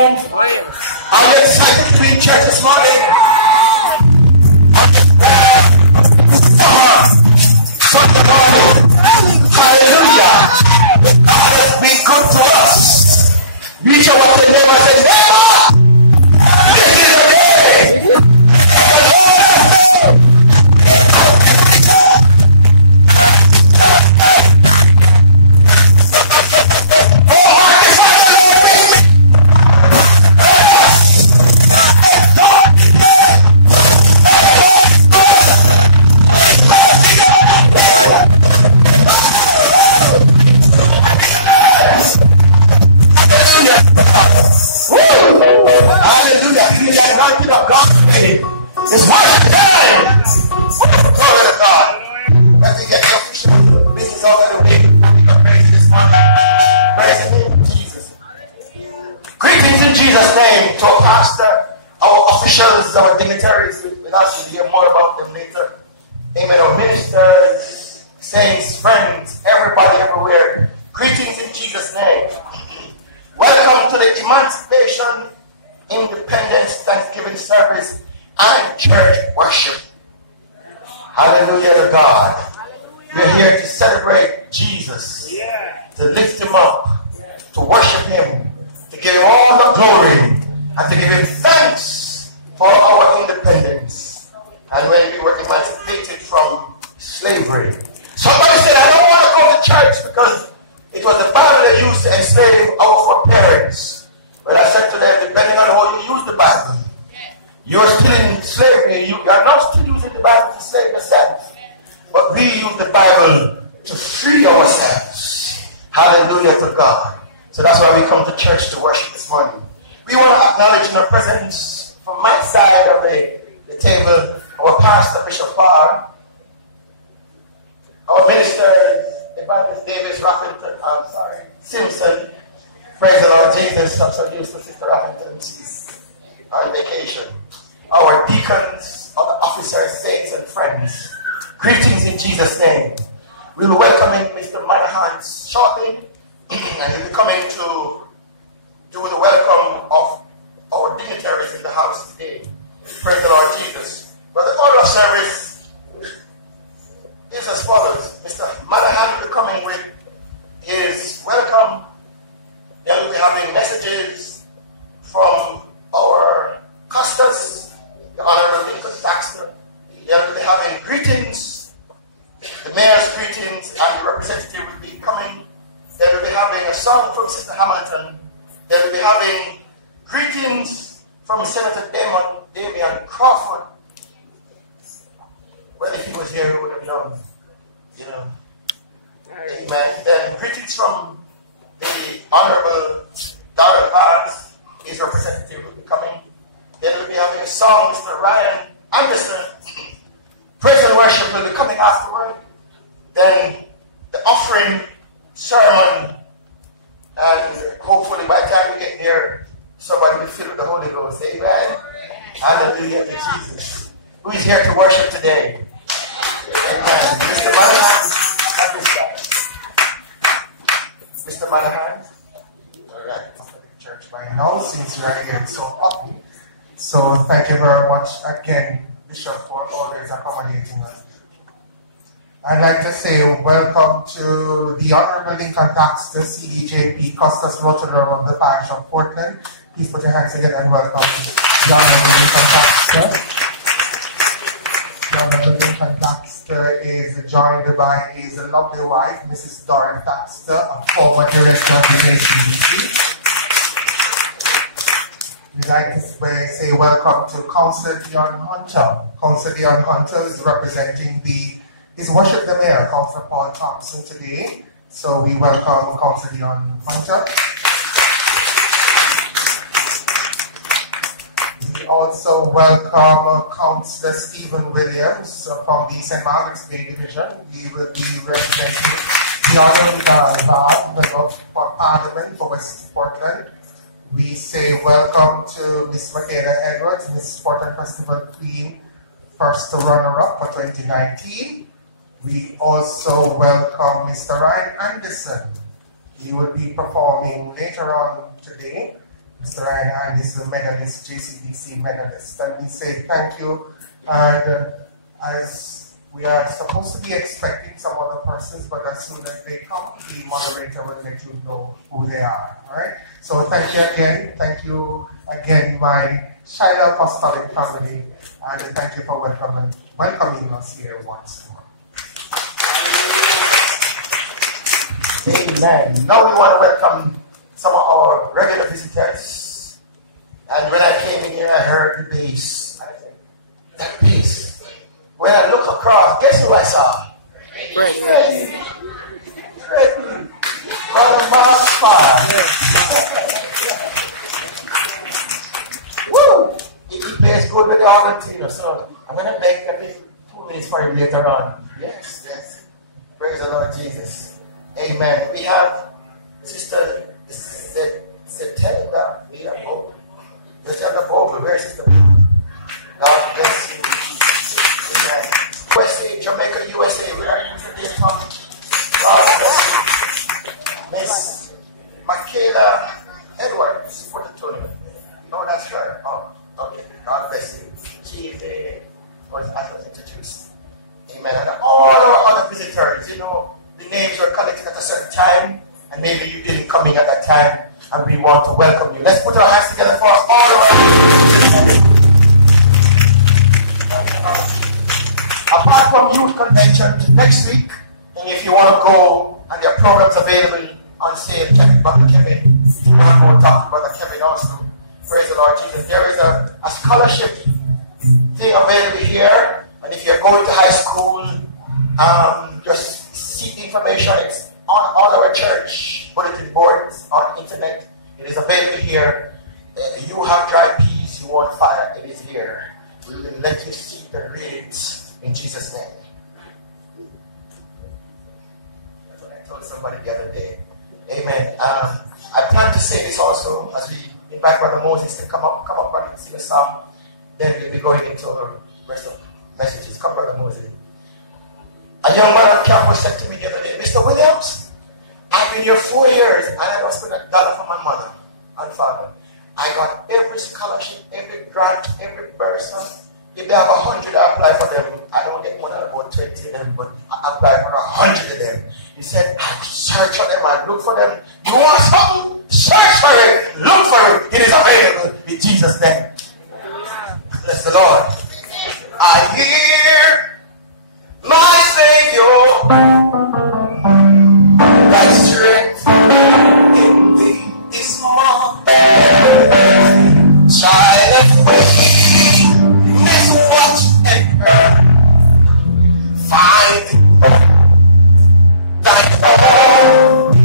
morning? Are you excited to be in church this morning? Sunday morning. Hallelujah. God has been good to us. Reach out to your neighbor and say, neighbor, this is the day. It's one time. Glory to God. Let me get the official business all the way. We can praise this morning. Praise the name of Jesus. Greetings in Jesus' name to our pastor, our officials, our dignitaries. We'll ask you to hear more about them later. Amen. Our ministers, saints, friends, everybody everywhere. Greetings in Jesus' name. Welcome to the Emancipation Independence Thanksgiving Service and church worship. Hallelujah to God. We're here to celebrate Jesus, to lift him up, to worship him, to give him all the glory, and to give him thanks for our independence. And when we were emancipated from slavery. Somebody said, I don't want to go to church because it was the Bible that used to enslave our foreparents. But I said to them, depending on how you use the Bible, you're still in slavery. You are not still using the Bible to save yourself. But we use the Bible to free ourselves. Hallelujah to God. So that's why we come to church to worship this morning. We want to acknowledge in our presence from my side of the table, our pastor, Bishop Farr, our ministers, Evangelist Davis, Simpson. Praise the Lord Jesus. I'm so used to Sister Raffington. She's on vacation. Our deacons, other officers, saints, and friends. Greetings in Jesus' name. We will welcome Mr. Manahan shortly, and he'll be coming to do the welcome of our dignitaries in the house today. Praise the Lord Jesus. But the order of service is as follows. Mr. Manahan will be coming with his welcome. Then we'll be having messages from our Custos, the Honorable Lincoln Taxter. Then we'll be having greetings, the mayor's greetings, and the representative will be coming. Then we'll be having a song from Sister Hamilton. Then we'll be having greetings from Senator Damian Crawford. Well, if he was here, we would have known. You know. Amen. Then greetings from the Honorable Darrell Vance, his representative will be coming. Then we'll be having a song, Mr. Ryan Anderson. Praise and worship will be coming afterward. Then the offering sermon, and hopefully by the time we get there, somebody will be filled with the Holy Ghost. Amen. Hallelujah to Jesus. Who is here to worship today? Amen. Mr. Manahan, at this time. Mr. Manahan. All right. Church by now, since we are here so often. So thank you very much again, Bishop, for always accommodating us. I'd like to say welcome to the Honorable Lincoln Taxter, CDJP, Custos Rotary of the Parish of Portland. Please put your hands together and welcome the Honorable Lincoln Taxter. The Honorable Lincoln Taxter is joined by his lovely wife, Mrs. Doreen Taxter, a former director of the NCDC. We'd like to say welcome to Councillor Dion Hunter. Councillor Dion Hunter is representing his worship the mayor, Councillor Paul Thompson, today. So we welcome Councillor Dion Hunter. We also welcome Councillor Stephen Williams from the St. Margaret's Bay Division. He will be representing the Honourable Farr, Member for Parliament for West Portland. We say welcome to Miss Michaela Edwards, Miss Portland Festival Queen, first runner-up for 2019. We also welcome Mr. Ryan Anderson. He will be performing later on today. Mr. Ryan, this is a Methodist, JCDC Methodist. And we say thank you. And as we are supposed to be expecting some other persons, but as soon as they come, the moderator will let you know who they are. All right? So thank you again. Thank you again, my Shiloh Apostolic family. And thank you for welcoming us here once more. Amen. Now we want to welcome some of our regular visitors. And when I came in here, I heard the bass. That bass. When I look across, guess who I saw? Freddie. Brother Mark Farr. Woo! He plays good with the organ, so I'm going to beg every 2 minutes for him later on. Yes. Praise the Lord Jesus. Amen. We have Sister Setelda Bogle. Setelda Bogle. Where is Sister Bogle? God bless you. Amen. USA, Jamaica, USA. Where are you today, Tom? God bless you. Miss Michaela Edwards, Port Antonio. No, that's her. Oh, okay. God bless you. She is as I was introduced. Amen. And all our other visitors, the names were collected at a certain time, and maybe you didn't come in at that time, and we want to welcome you. Let's put our hands together for all of our. Apart from youth convention next week, and if you want to go, and there are programs available on sale, Brother Kevin, if you want to go talk to Brother Kevin also, praise the Lord Jesus. There is a scholarship thing available here, and if you're going to high school, just seek information. It's on all our church bulletin boards on internet. It is available here. You have dry peas, you want fire, it is here. We will let you see the reads in Jesus' name. That's what I told somebody the other day. Amen. I plan to say this also as we invite Brother Moses to come up, Brother, sing a song. Then we'll be going into the rest of the messages. Come, Brother Moses. A young man on campus said to me the other day, Mr. Williams, I've been here 4 years and I don't spend $1 for my mother and father. I got every scholarship, every grant, every person. If they have 100, I apply for them. I don't get more than about 20 of them, but I apply for 100 of them. He said, I search for them, I look for them. You want something? Search for it. Look for it. It is available in Jesus' name. Bless the Lord. I hear my Savior, thy strength in thee is more. Child of weakness, watch and pray. Find thy own.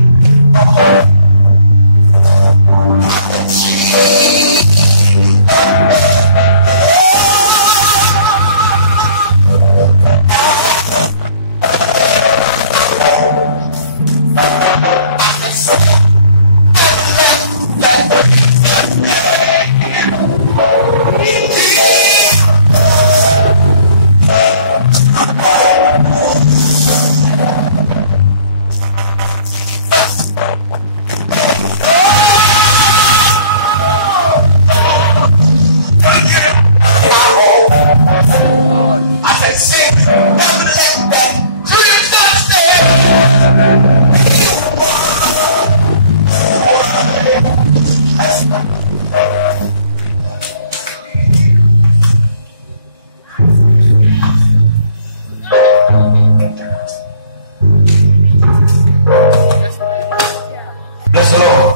Bless the Lord.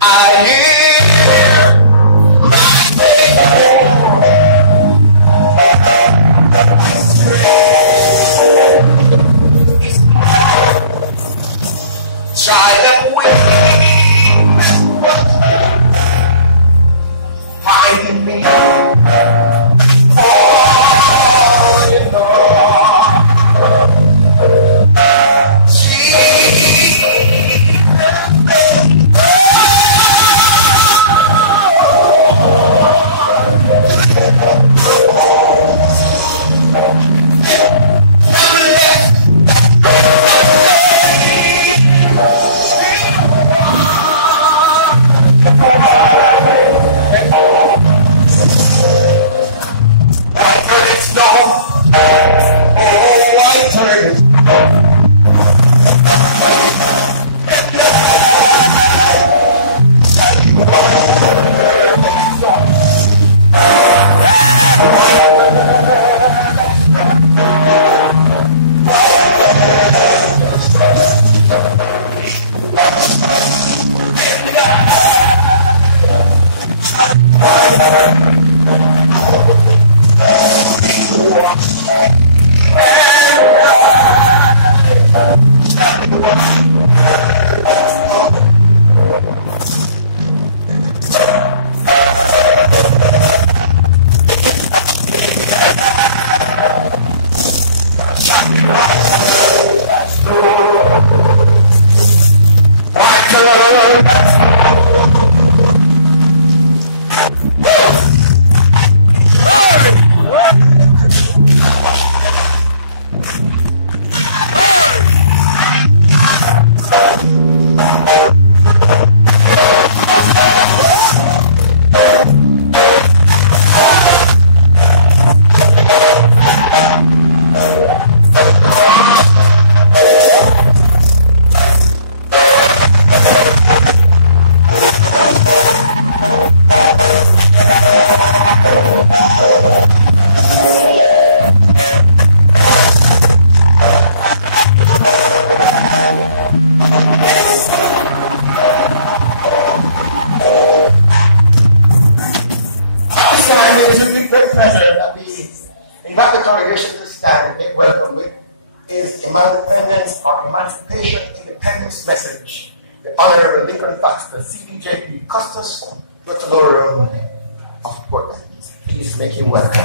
I hear my Savior. My spirit is child of weakness, finding me. Oh, you know. Independence message, the Honorable Lincoln Baxter, CBJP Custos, go to the room of Portland. Please make him welcome.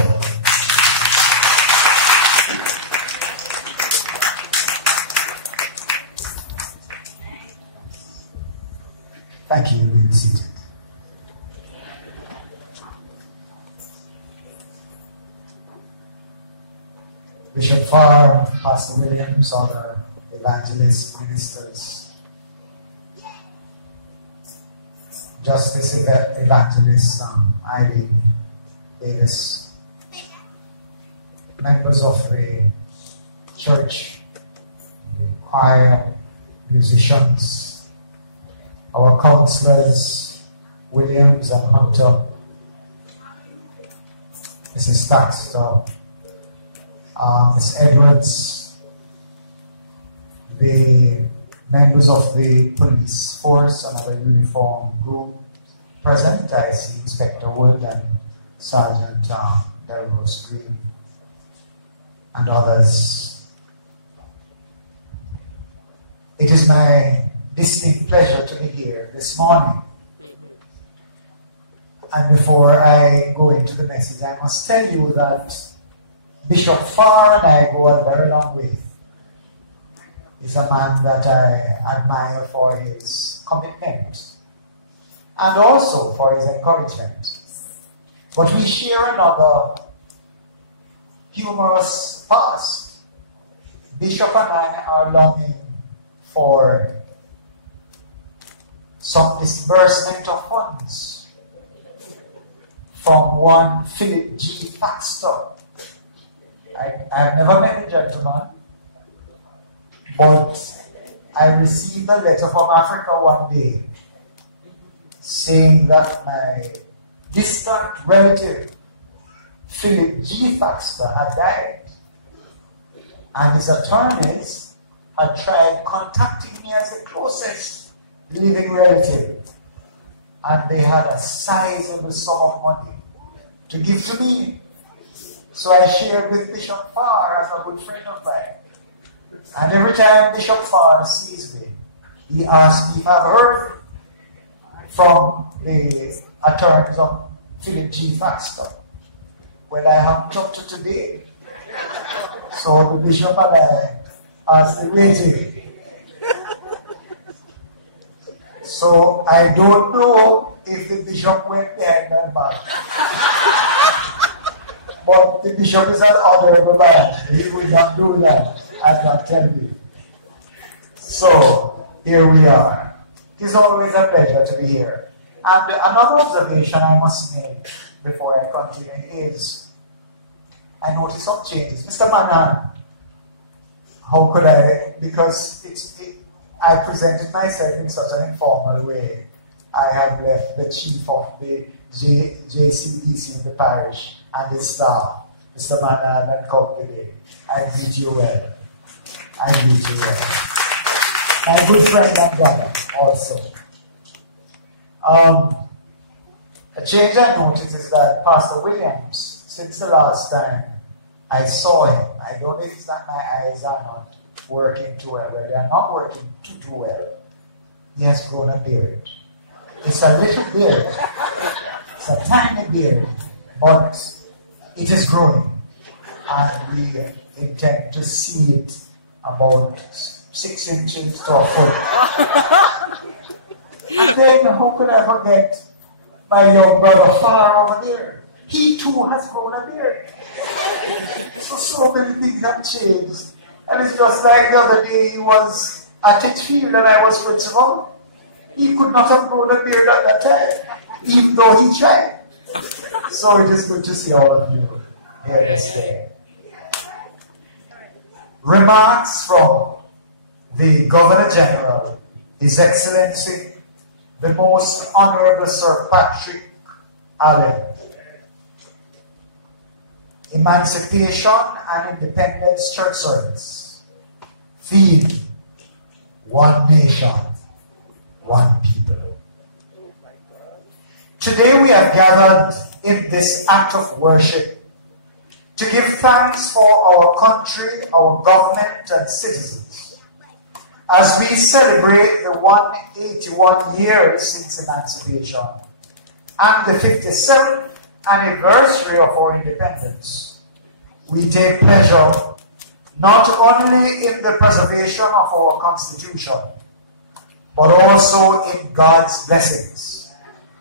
Thank you. We'll be seated. Bishop Farr, Pastor Williams, other evangelists, ministers, Justice Evangelist Irene Davis, members of the church, the choir, musicians, our counselors, Williams and Hunter, Mrs. Baxter, Ms. Edwards, the members of the police force and other uniform group present. I see Inspector Wood and Sergeant Delrose Green and others. It is my distinct pleasure to be here this morning. And before I go into the message, I must tell you that Bishop Farr and I go a very long way. He's a man that I admire for his commitment and also for his encouragement. But we share another humorous past. Bishop and I are longing for some disbursement of funds from one Philip G. Baxter. I've never met the gentleman, but I received a letter from Africa one day saying that my distant relative, Philip G. Baxter, had died. And his attorneys had tried contacting me as the closest living relative. And they had a sizable sum of money to give to me. So I shared with Bishop Farr as a good friend of mine. And every time Bishop Farr sees me, he asks me if I've heard from the attorneys of Philip G. Baxter. Well, I haven't up to today. So the bishop and I asked the waiting. So I don't know if the bishop went behind my back. But the bishop is an honorable man. He will not do that, I can tell you. So, here we are. It is always a pleasure to be here. And another observation I must make before I continue is, I noticed some changes. Mr. Manan, how could I, because I presented myself in such an informal way. I have left the chief of the JCBC in the parish and his staff, Mr. Manan and Company. I greet you well. I greet you well. My good friend and brother also. A change I noticed is that Pastor Williams, since the last time I saw him, I don't know if it's that my eyes are not working too well. Well, they are not working too well. He has grown a beard. It's a little beard. It's a tiny beard, but it is growing. And we intend to see it about 6 inches to a foot. And then, how could I forget my young brother Farr over there? He too has grown a beard. So many things have changed. And it's just like the other day he was at Titchfield and I was principal. He could not have grown a beard at that time, even though he tried. So it is good to see all of you here this day. Remarks from the Governor General, His Excellency, the Most Honorable Sir Patrick Allen. Emancipation and Independence Church Service. Theme: One Nation, One People. Today we are gathered in this act of worship to give thanks for our country, our government and citizens, as we celebrate the 181 years since emancipation and the 57th anniversary of our independence, we take pleasure not only in the preservation of our Constitution, but also in God's blessings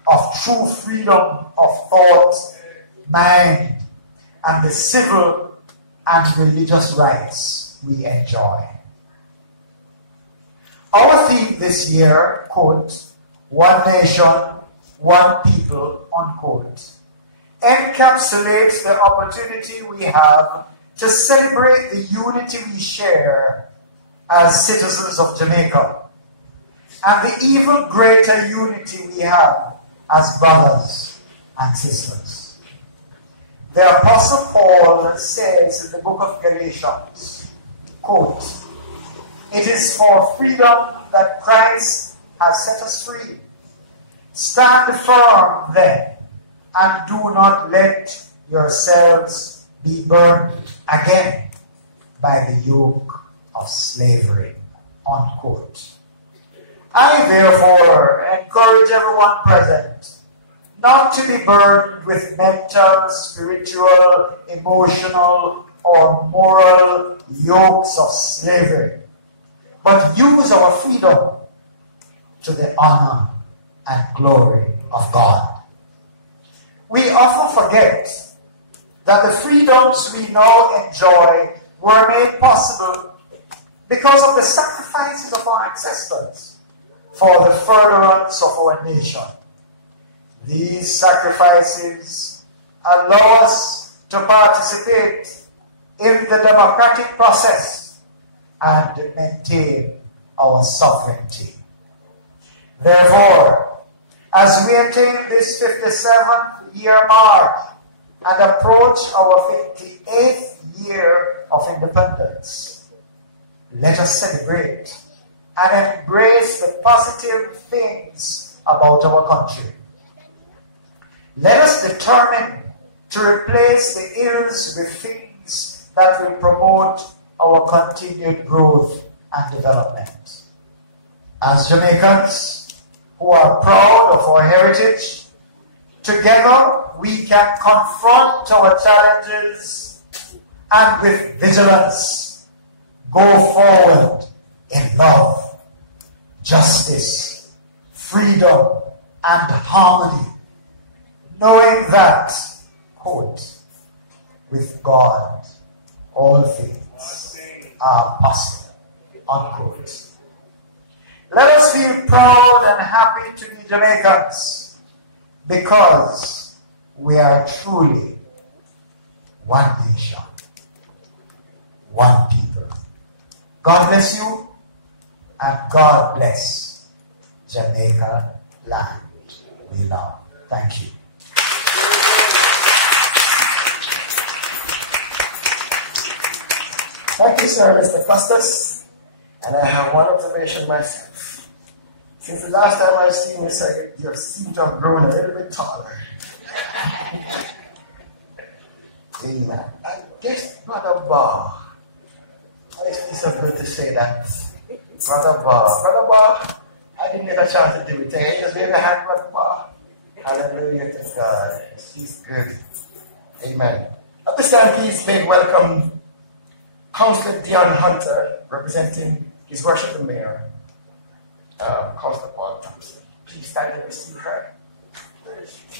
of true freedom of thought, mind, and the civil and religious rights we enjoy. Our theme this year, quote, "One Nation, One People," unquote, encapsulates the opportunity we have to celebrate the unity we share as citizens of Jamaica and the even greater unity we have as brothers and sisters. The Apostle Paul says in the book of Galatians, quote, "It is for freedom that Christ has set us free. Stand firm then, and do not let yourselves be burned again by the yoke of slavery," unquote. I therefore encourage everyone present not to be burdened with mental, spiritual, emotional, or moral yokes of slavery, but use our freedom to the honor and glory of God. We often forget that the freedoms we now enjoy were made possible because of the sacrifices of our ancestors for the furtherance of our nation. These sacrifices allow us to participate in the democratic process and maintain our sovereignty. Therefore, as we attain this 57th year mark and approach our 58th year of independence, let us celebrate and embrace the positive things about our country. Let us determine to replace the ills with things that will promote our continued growth and development. As Jamaicans who are proud of our heritage, together we can confront our challenges and with vigilance go forward in love, justice, freedom, and harmony, knowing that, quote, "with God all things are possible," unquote. Let us feel proud and happy to be Jamaicans because we are truly one nation, one people. God bless you and God bless Jamaica land we love. Thank you. Thank you, sir, Mr. Custis. And I have one observation myself. Since the last time I've seen you, sir, you seem to have grown a little bit taller. Amen. I guess Brother Barr, it's so good to say that. Brother Barr, I didn't get a chance to do it. I just wave your hand, Brother Barr. Hallelujah to God. He's good. Amen. At this time, please make welcome Councillor Dion Hunter, representing His Worship the Mayor, Councillor Paul Thompson. Please stand and receive her.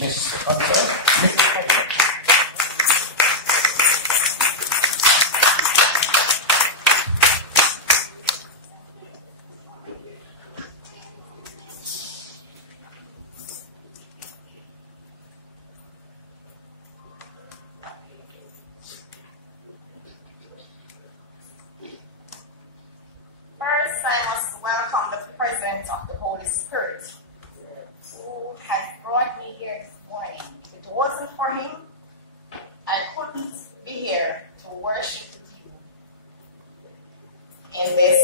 Miss Hunter. First, I must welcome the presence of the Holy Spirit, who has brought me here this morning. If it wasn't for him, I couldn't be here to worship with you in this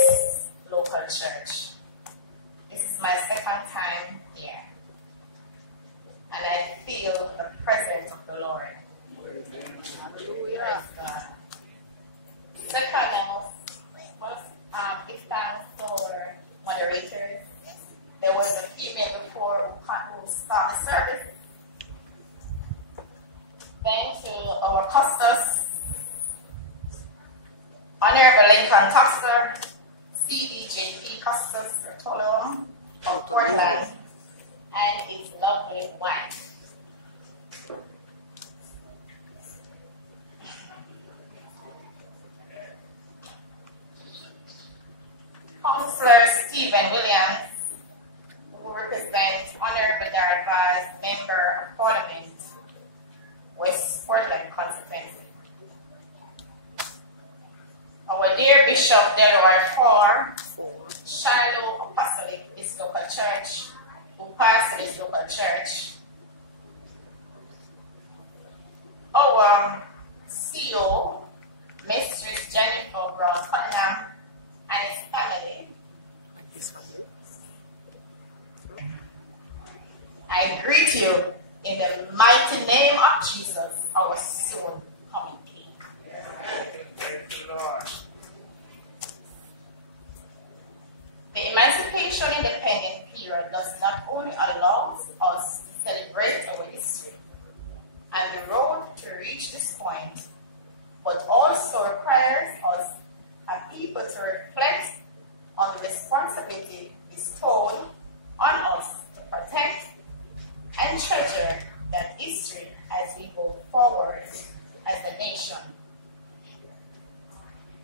local church. This is my second time here, and I feel the presence of the Lord. Hallelujah. Praise God. Second, I must give thanks to our moderators. There was a female before who started the service. Then to our custos, Honorable Lincoln Tuxter, CDJP Custos Rotolo of Portland, and his lovely wife. Councillor Stephen Williams, who represents Honorable Darvaz, Member of Parliament, West Portland constituency. Our dear Bishop Delroy Farr, Shiloh Apostolic, his local church, who pastored his local church. Our CEO, Mistress Jennifer Brown Cunningham, and his family. I greet you in the mighty name of Jesus, our soon coming King. Thank you, Lord. The Emancipation and Independence period does not only allow us to celebrate our history and the road to reach this point, but also requires us as people to reflect on the responsibility bestowed on us to protect and treasure that history as we go forward as a nation.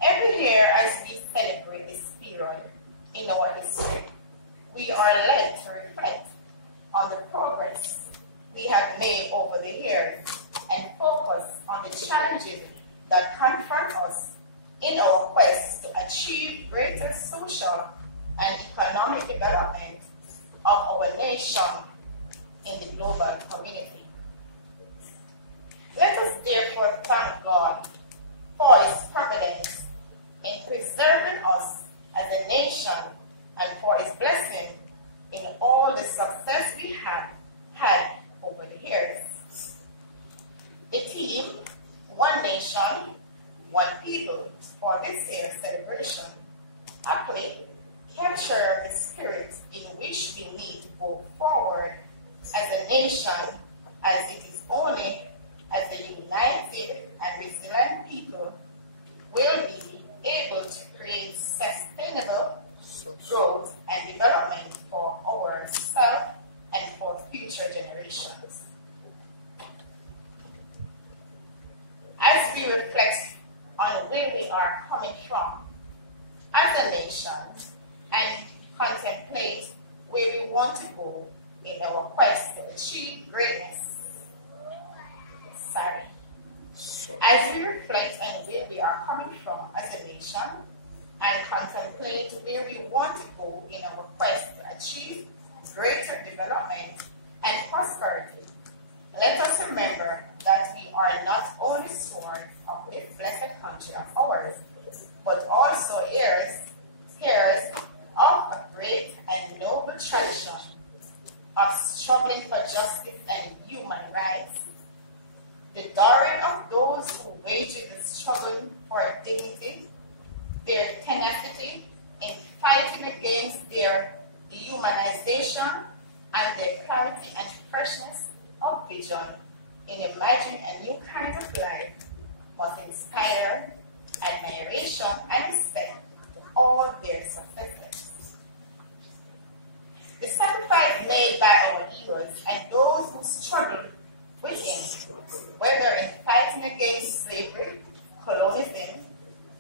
Every year as we celebrate this period in our history, we are led to reflect on the progress we have made over the years and focus on the challenges that confront us in our quest to achieve greater social and economic development of our nation in the global community. Let us therefore thank God for His providence in preserving us as a nation and for His blessing in all the success we have had over the years. The theme, One Nation, One People, for this year's celebration aptly capture the spirit in which we need to go forward as a nation, as it is only as a united and resilient people will be able to create sustainable growth and development for ourselves and for future generations. As we reflect on where we are coming from as a nation and contemplate where we want to go in our quest to achieve greatness. As we reflect on where we are coming from as a nation and contemplate where we want to go in our quest to achieve greater development and prosperity, let us remember that we are not only stewards of this blessed country of ours, but also heirs of a great and noble tradition of struggling for justice and human rights, the daring of those who wage the struggle for dignity, their tenacity in fighting against their dehumanization, and their clarity and freshness of vision in imagining a new kind of life must inspire admiration and respect to all their successes. The sacrifice made by our heroes and those who struggled with him, whether in fighting against slavery, colonialism,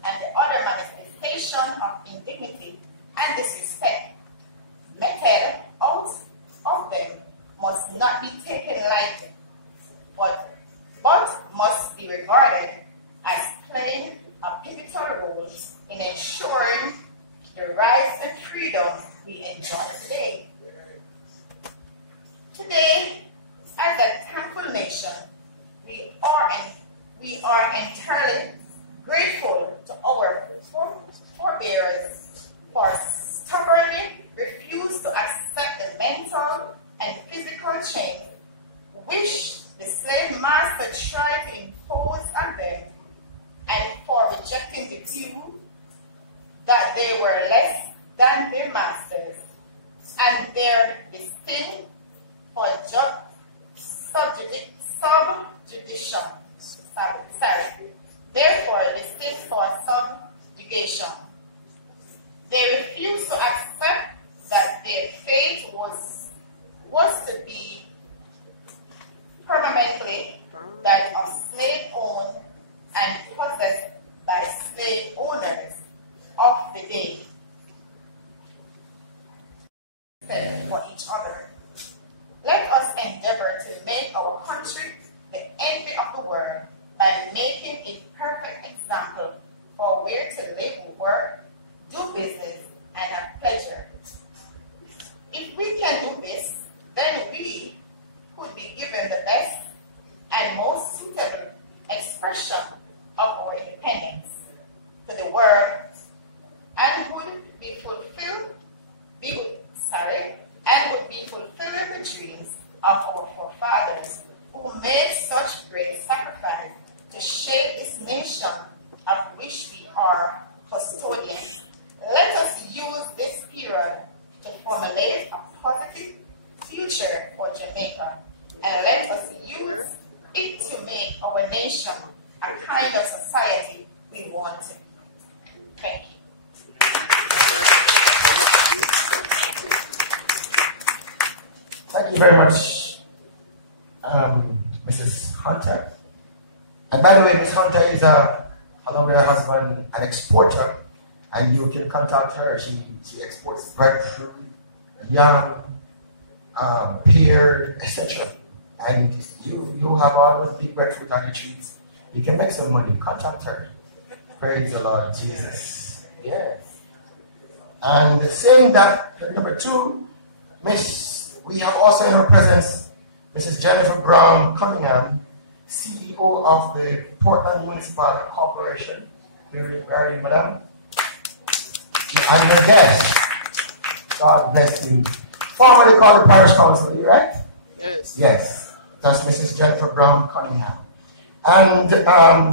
and the other manifestation of indignity and disrespect, meted out of them must not be taken lightly, but must be regarded as playing a pivotal role in ensuring the rights and freedom we enjoy today. Today, as a thankful nation, we are entirely grateful to our forebears for stubbornly refuse to accept the mental and physical change which the slave master tried to impose on them, and for rejecting the view that they were less than their masters there the sin for Therefore, the sin for subjugation. They refused to accept that their fate was to be permanently that of slave-owned and possessed by slave owners of the day for each other. Let us endeavor to make our country the envy of the world by making a perfect example for where to live, work, do business, and have pleasure. If we can do this, then we could be given the best and most suitable expression of our independence to the world and would be fulfilling the dreams of our forefathers who made such great sacrifice to shape this nation of which we are custodians. Let us use this period to formulate a positive future for Jamaica, and let us use it to make our nation a kind of society we want. Thank you. Thank you very much, Mrs. Hunter. And by the way, Miss Hunter is along with her husband, an exporter, and you can contact her. She exports breadfruit, yam, pear, etc. And you have all those big breadfruit on your trees. You can make some money. Contact her. Praise the Lord Jesus. Yes. And saying that, number 2, we have also in our presence Mrs. Jennifer Brown Cunningham, CEO of the Portland Municipal Corporation. Where are you, madam? And your guest. God bless you. Formerly called the Parish Council, are you right? Yes. Yes. That's Mrs. Jennifer Brown Cunningham. And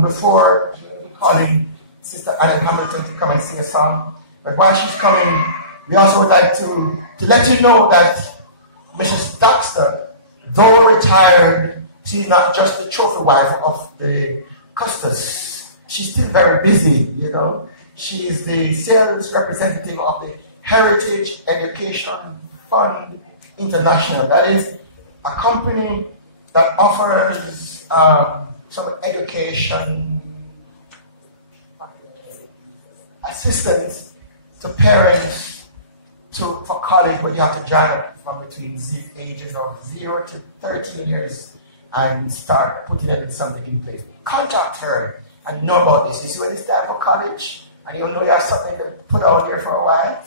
before calling Sister Anna Hamilton to come and sing a song, but while she's coming, we also would like to let you know that Mrs. Dexter, though retired, she's not just the trophy wife of the Custis. She's still very busy, you know. She is the sales representative of the Heritage Education Fund International. That is a company that offers some education assistance to parents for college, but you have to join up from between ages of 0 to 13 years and start putting something in place. Contact her and know about this. You see, when it's time for college and you know you have something to put out there for a while,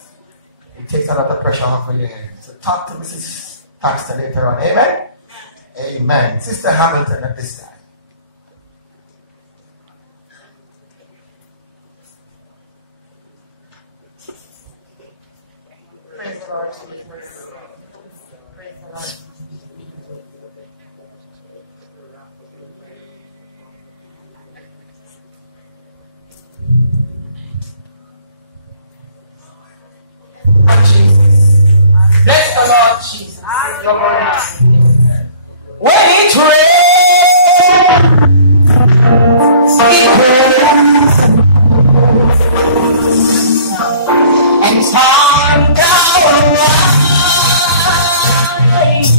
it takes a lot of pressure off of your head. So talk to Mrs. Paxton later on. Amen? Amen. Sister Hamilton at this time. Praise the Lord Jesus. Praise the Lord. Jesus. Bless the Lord Jesus. When it rains, and sun down light,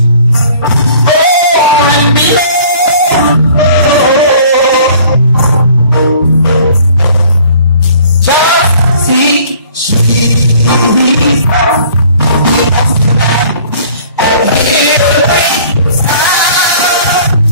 and just see Jesus and hear the sound.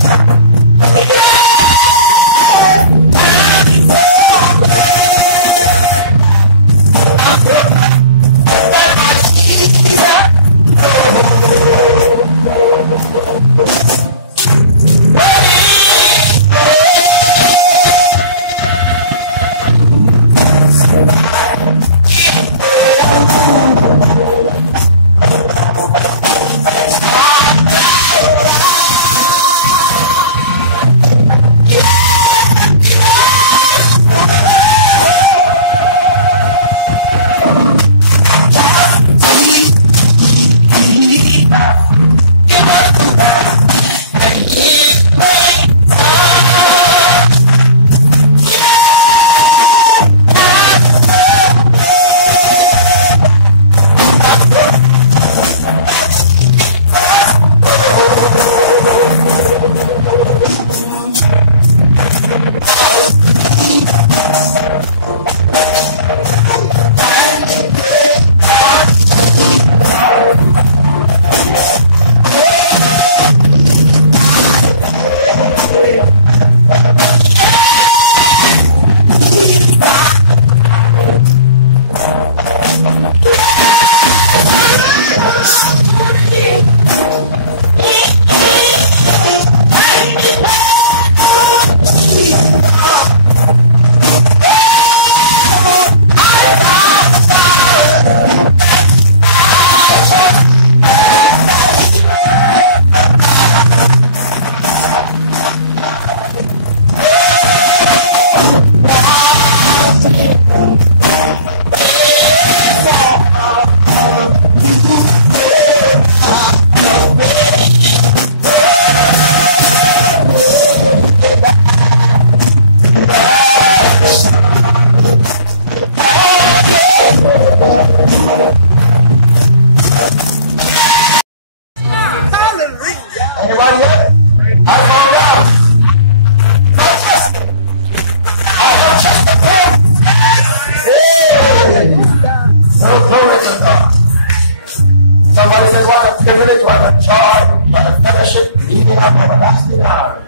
Somebody says, what a privilege, what a joy, what a fellowship, leading up everlasting arms.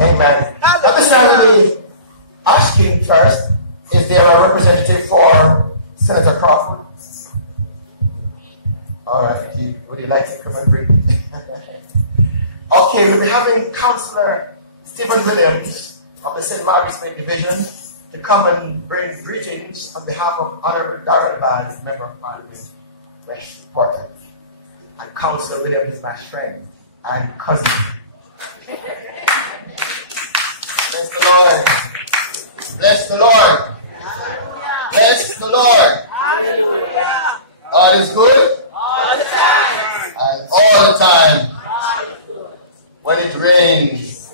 Amen. Let me start with the asking first. Is there a representative for Senator Crawford? All right. Would you like to come and bring it? Okay, we'll be having Councillor Stephen Williams of the St. Mary's Bay Division to come and bring greetings on behalf of Honorable Darrell Baz, Member of Parliament, West Portland. And Councillor Williams is my friend and cousin. Bless the Lord. Bless the Lord. Hallelujah. Bless the Lord. Hallelujah. God is good. All the time. And all the time. When it rains.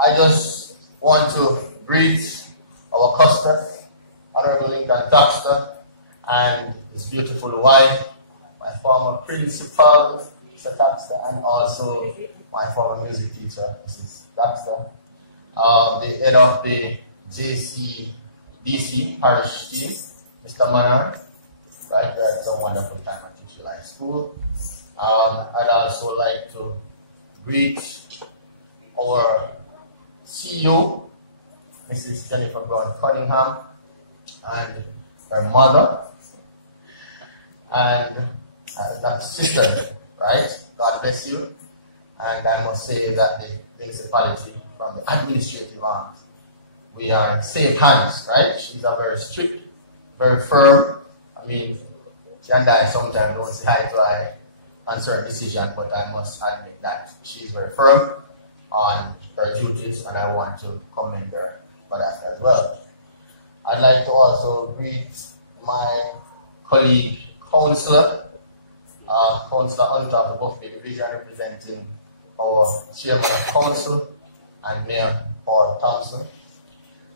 I just want to greet our Custos, Honorable Lincoln Daxter, and his beautiful wife, my former principal, Mr. Daxter, and also my former music teacher, Mrs. Daxter, the head of the JCDC parish team, Mr. Maynard, right there. It's a wonderful time at Teacher Life School. I'd also like to greet our CEO, Mrs. Jennifer Brown Cunningham, and her mother, and that sister, right? God bless you. And I must say that the municipality, from the administrative arms, we are in safe hands, right? She's a very strict, very firm. I mean, she and I sometimes don't see eye to eye on certain decisions, but I must admit that she's very firm on her duties, and I want to commend her for that as well. I'd like to also greet my colleague, Councillor Hunter of the Buffalo Division, representing our Chairman of Council and Mayor Paul Thompson.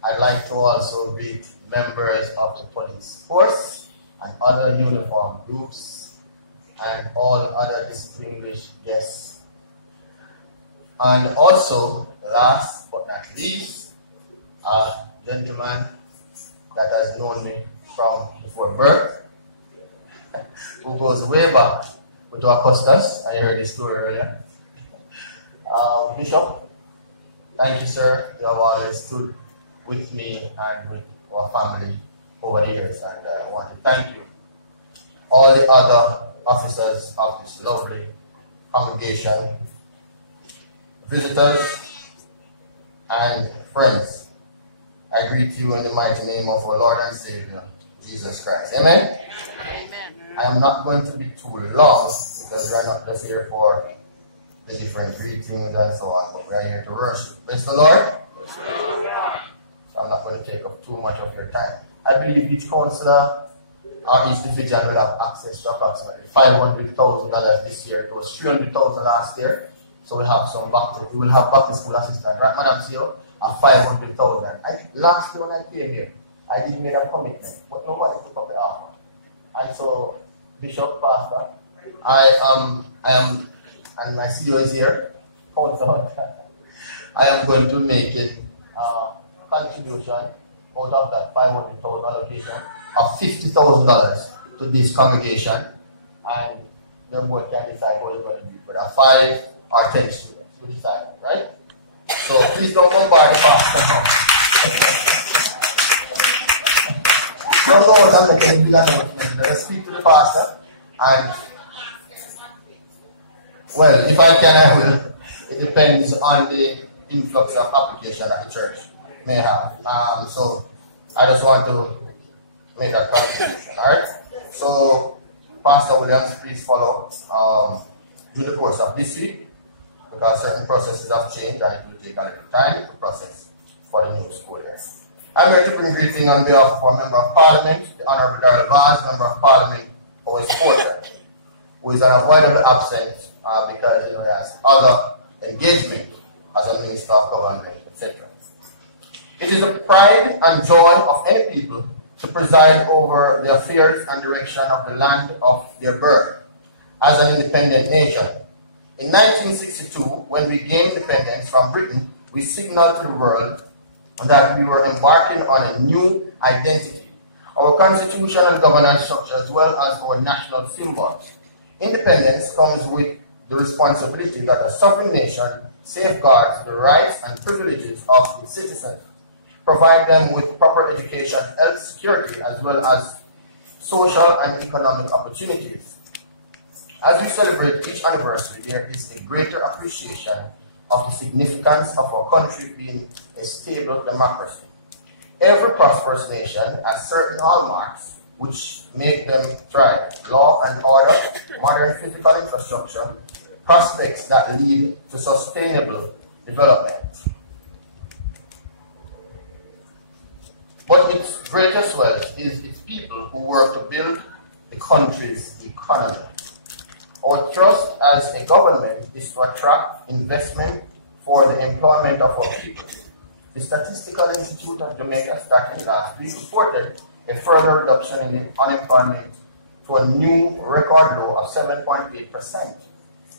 I'd like to also greet members of the police force and other uniform groups and all other distinguished guests. And also, last but not least, a gentleman that has known me from before birth, who goes way back with our Custos. I heard this story earlier. Bishop, thank you, sir. You have always stood with me and with our family over the years, and I want to thank you. All the other officers of this lovely congregation, visitors, and friends, I greet you in the mighty name of our Lord and Savior, Jesus Christ. Amen? Amen. I am not going to be too long, because we are not just here for the different greetings and so on, but we are here to worship. Bless the Lord. So I'm not going to take up too much of your time. I believe each councillor or each division will have access to approximately $500,000 this year. It was $300,000 last year. So we have we will have back to school assistance, right, Madam CEO? At $500,000. Last year when I came here, I did make a commitment, but nobody took up the offer. And so, Bishop, Pastor, I am, and my CEO is here, Council, I am going to make it contribution out of that $500,000 allocation of $50,000 to this congregation, and your board can decide what it's going to be, whether 5 or 10 students to decide, right? So please don't bombard the pastor now. Don't go on and make any big announcement. Let us speak to the pastor, and well, if I can, I will. It depends on the influx of application that the church may have. So I just want to make that contribution, alright? So Pastor Williams, please follow during the course of this week, because certain processes have changed and it will take a little time to process for the new school year. I'm here to bring greeting on behalf of our Member of Parliament, the Honourable Darrell Baz, Member of Parliament for West Portland, who is unavoidably absent because he has other engagement as a Minister of Government, etc. It is the pride and joy of any people to preside over the affairs and direction of the land of their birth as an independent nation. In 1962, when we gained independence from Britain, we signaled to the world that we were embarking on a new identity, our constitution and governance structure, as well as our national symbols. Independence comes with the responsibility that a sovereign nation safeguards the rights and privileges of its citizens, provide them with proper education, health, security, as well as social and economic opportunities. As we celebrate each anniversary, there is a greater appreciation of the significance of our country being a stable democracy. Every prosperous nation has certain hallmarks which make them thrive: law and order, modern physical infrastructure, prospects that lead to sustainable development. But its greatest wealth is its people who work to build the country's economy. Our trust as a government is to attract investment for the employment of our people. The Statistical Institute of Jamaica, starting last week, reported a further reduction in the unemployment to a new record low of 7.8%.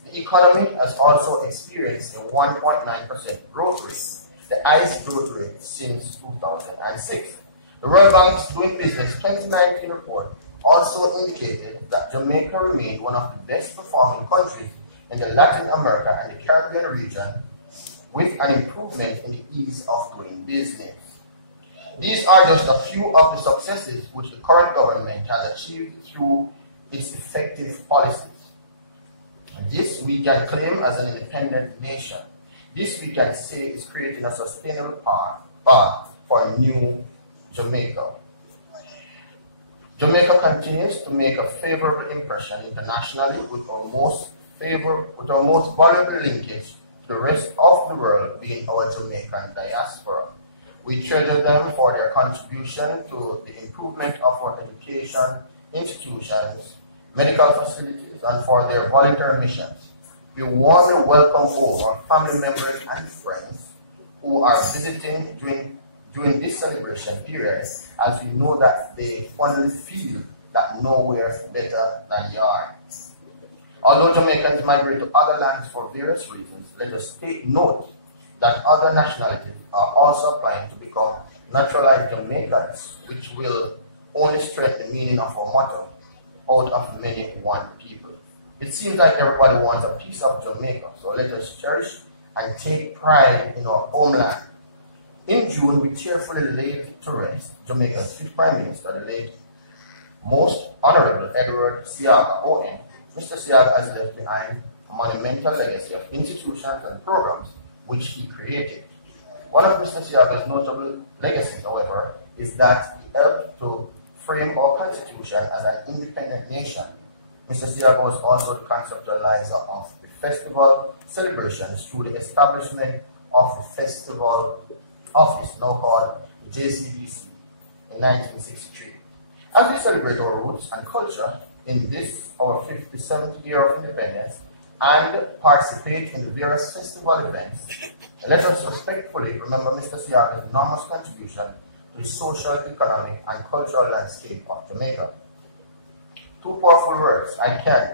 The economy has also experienced a 1.9% growth rate, the highest growth rate since 2006. The World Bank's Doing Business 2019 report also indicated that Jamaica remained one of the best performing countries in the Latin America and the Caribbean region, with an improvement in the ease of doing business. These are just a few of the successes which the current government has achieved through its effective policies. And this we can claim as an independent nation. This we can say is creating a sustainable path for a new Jamaica. Jamaica continues to make a favorable impression internationally with our most valuable linkage to the rest of the world being our Jamaican diaspora. We treasure them for their contribution to the improvement of our education, institutions, medical facilities, and for their voluntary missions. We warmly welcome all our family members and friends who are visiting during this celebration period, as we know that they fondly feel that nowhere is better than yours. Although Jamaicans migrate to other lands for various reasons, let us take note that other nationalities are also applying to become naturalized Jamaicans, which will only strengthen the meaning of our motto, out of many one people. It seems like everybody wants a piece of Jamaica, so let us cherish and take pride in our homeland. In June, we tearfully laid to rest Jamaica's fifth Prime Minister, the late Most Honorable Edward Seaga, ON. Mr. Seaga has left behind a monumental legacy of institutions and programs which he created. One of Mr. Seaga's notable legacies, however, is that he helped to frame our constitution as an independent nation. Mr. Seaga was also the conceptualizer of the festival celebrations through the establishment of the festival office, now called the JCDC, in 1963. As we celebrate our roots and culture in this, our 57th year of independence, and participate in the various festival events, let us respectfully remember Mr. Seaga's enormous contribution to the social, economic, and cultural landscape of Jamaica. Two powerful words, I can,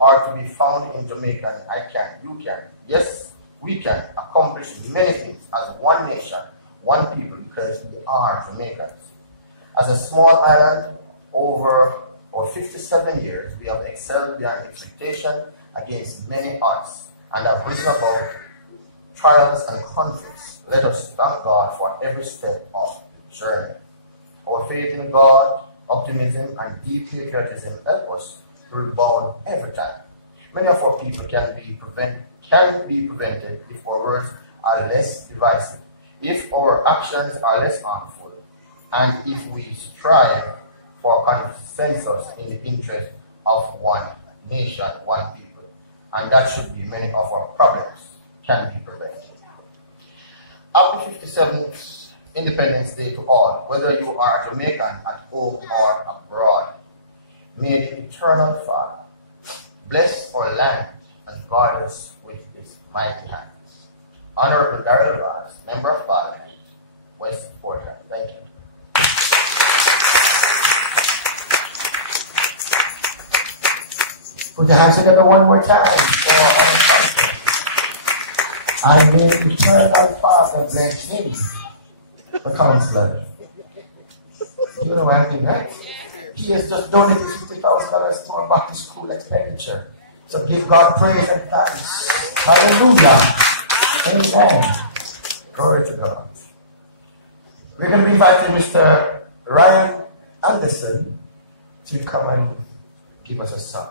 are to be found in Jamaican: I can, you can. Yes, we can accomplish many things as one nation, one people, because we are Jamaicans. As a small island, over 57 years, we have excelled beyond expectation against many odds and have risen above trials and conflicts. Let us thank God for every step of the journey. Our faith in God, optimism, and deep patriotism help us to rebound every time. Many of our people can be prevented if our words are less divisive, if our actions are less harmful, and if we strive for consensus in the interest of one nation, one people. And that should be many of our problems can be prevented. Happy 57th Independence Day to all, whether you are a Jamaican at home or abroad. May the Eternal Father bless our land and guard us with his mighty hands. Honorable Darrell Vaz, Member of Parliament, West Portland. Thank you. Put your hands together one more time. And may the Eternal Father bless him, the counselor. You know what I mean, right? He has just donated $50,000 to our back to school expenditure. So give God praise and thanks. Hallelujah. Amen. Glory to God. We're going to be inviting Mr. Ryan Anderson to come and give us a song.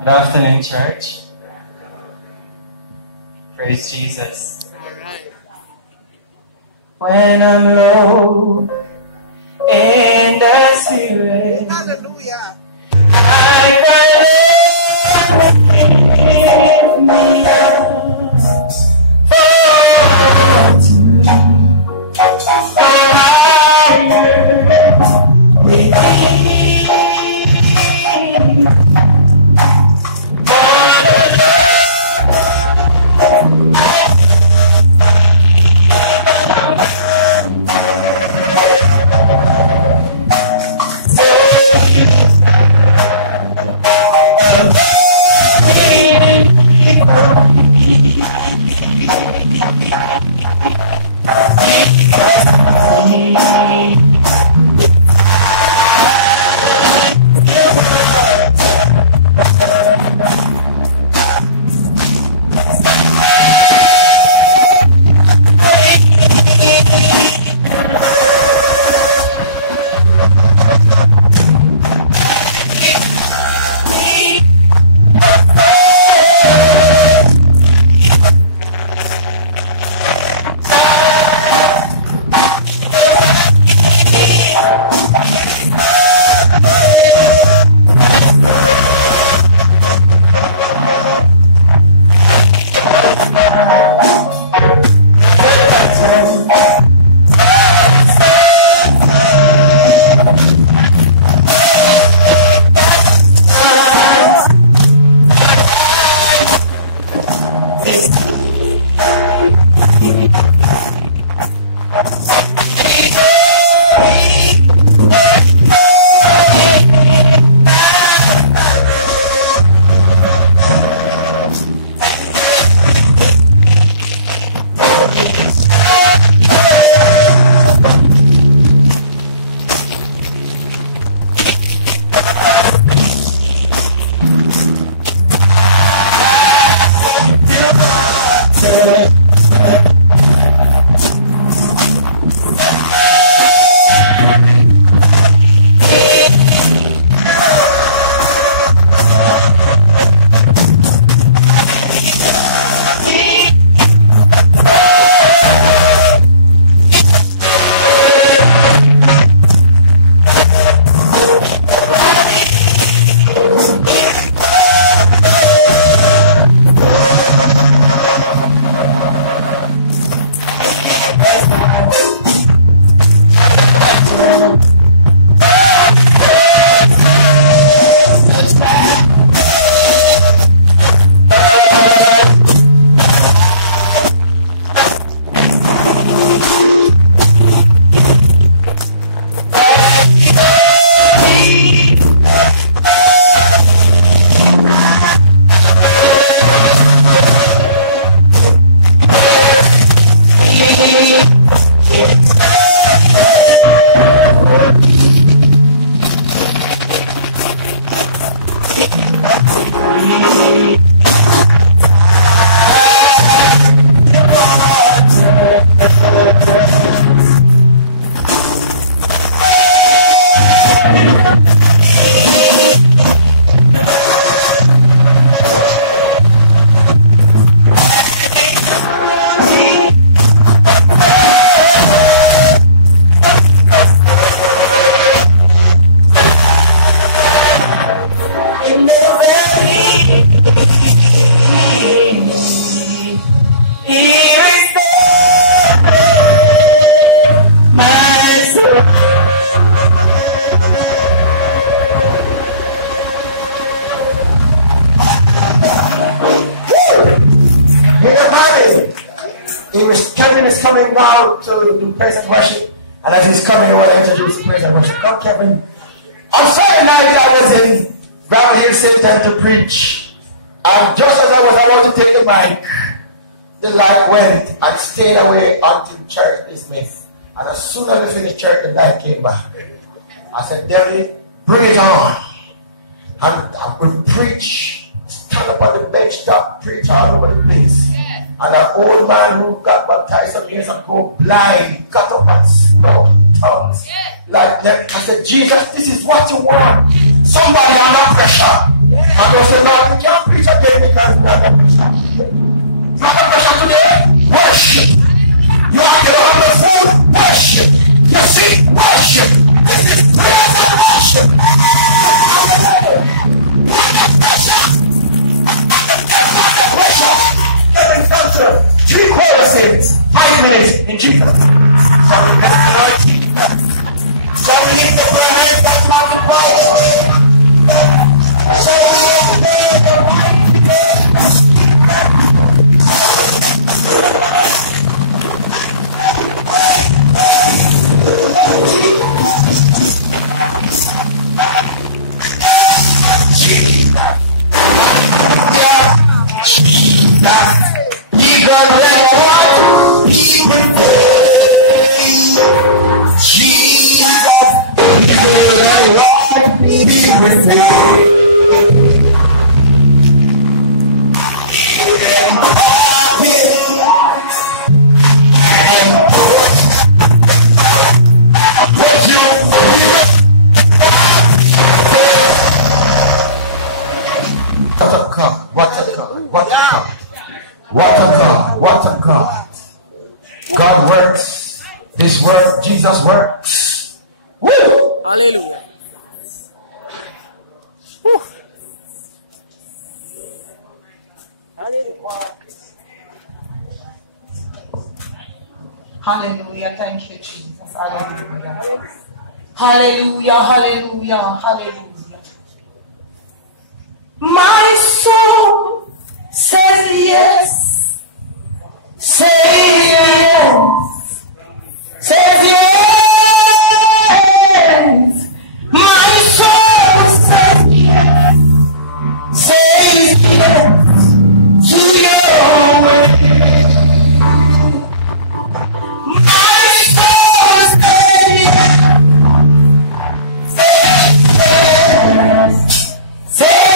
Good afternoon, church. Praise Jesus. When I'm low in the spirit, Hallelujah. I can lift me up for higher with thee. Kevin is coming now to do praise and worship. And as he's coming, I want to introduce the praise and worship. Come, Kevin, On Friday night, I was in Gravel Hill Center to preach. And just as I was about to take the mic, the light went and stayed away until church dismissed. And as soon as we finished church, the light came back. I said, David, bring it on. And we preach, stand up on the bench top, preach all over the place. And an old man who got baptized some years ago, blind, got up and spoke in tongues. Like that. I said, Jesus, this is what you want. Somebody under pressure. And I said, Lord, you can't preach again because you're under pressure. You're under pressure today? Worship. You are the on the food? Worship. You see? Worship. This is praise and worship. Under pressure. Under pressure. Every culture. 3 choruses. 5 minutes in Jesus. Shall we bless the Lord Jesus? Shall we lift the hands that multiply the way? Shall we obey the mighty name of Jesus? He got that one. He would Jesus, be with me. What a God, what a God, what a God, what a God, what a God. God works, His work, Jesus works. Woo! Hallelujah. Hallelujah. Thank you, Jesus. Hallelujah. Hallelujah. Hallelujah. Hallelujah. My soul says yes. Say yes. Says yes. My soul says yes. Says yes to your way. My soul says yes. Says yes. Says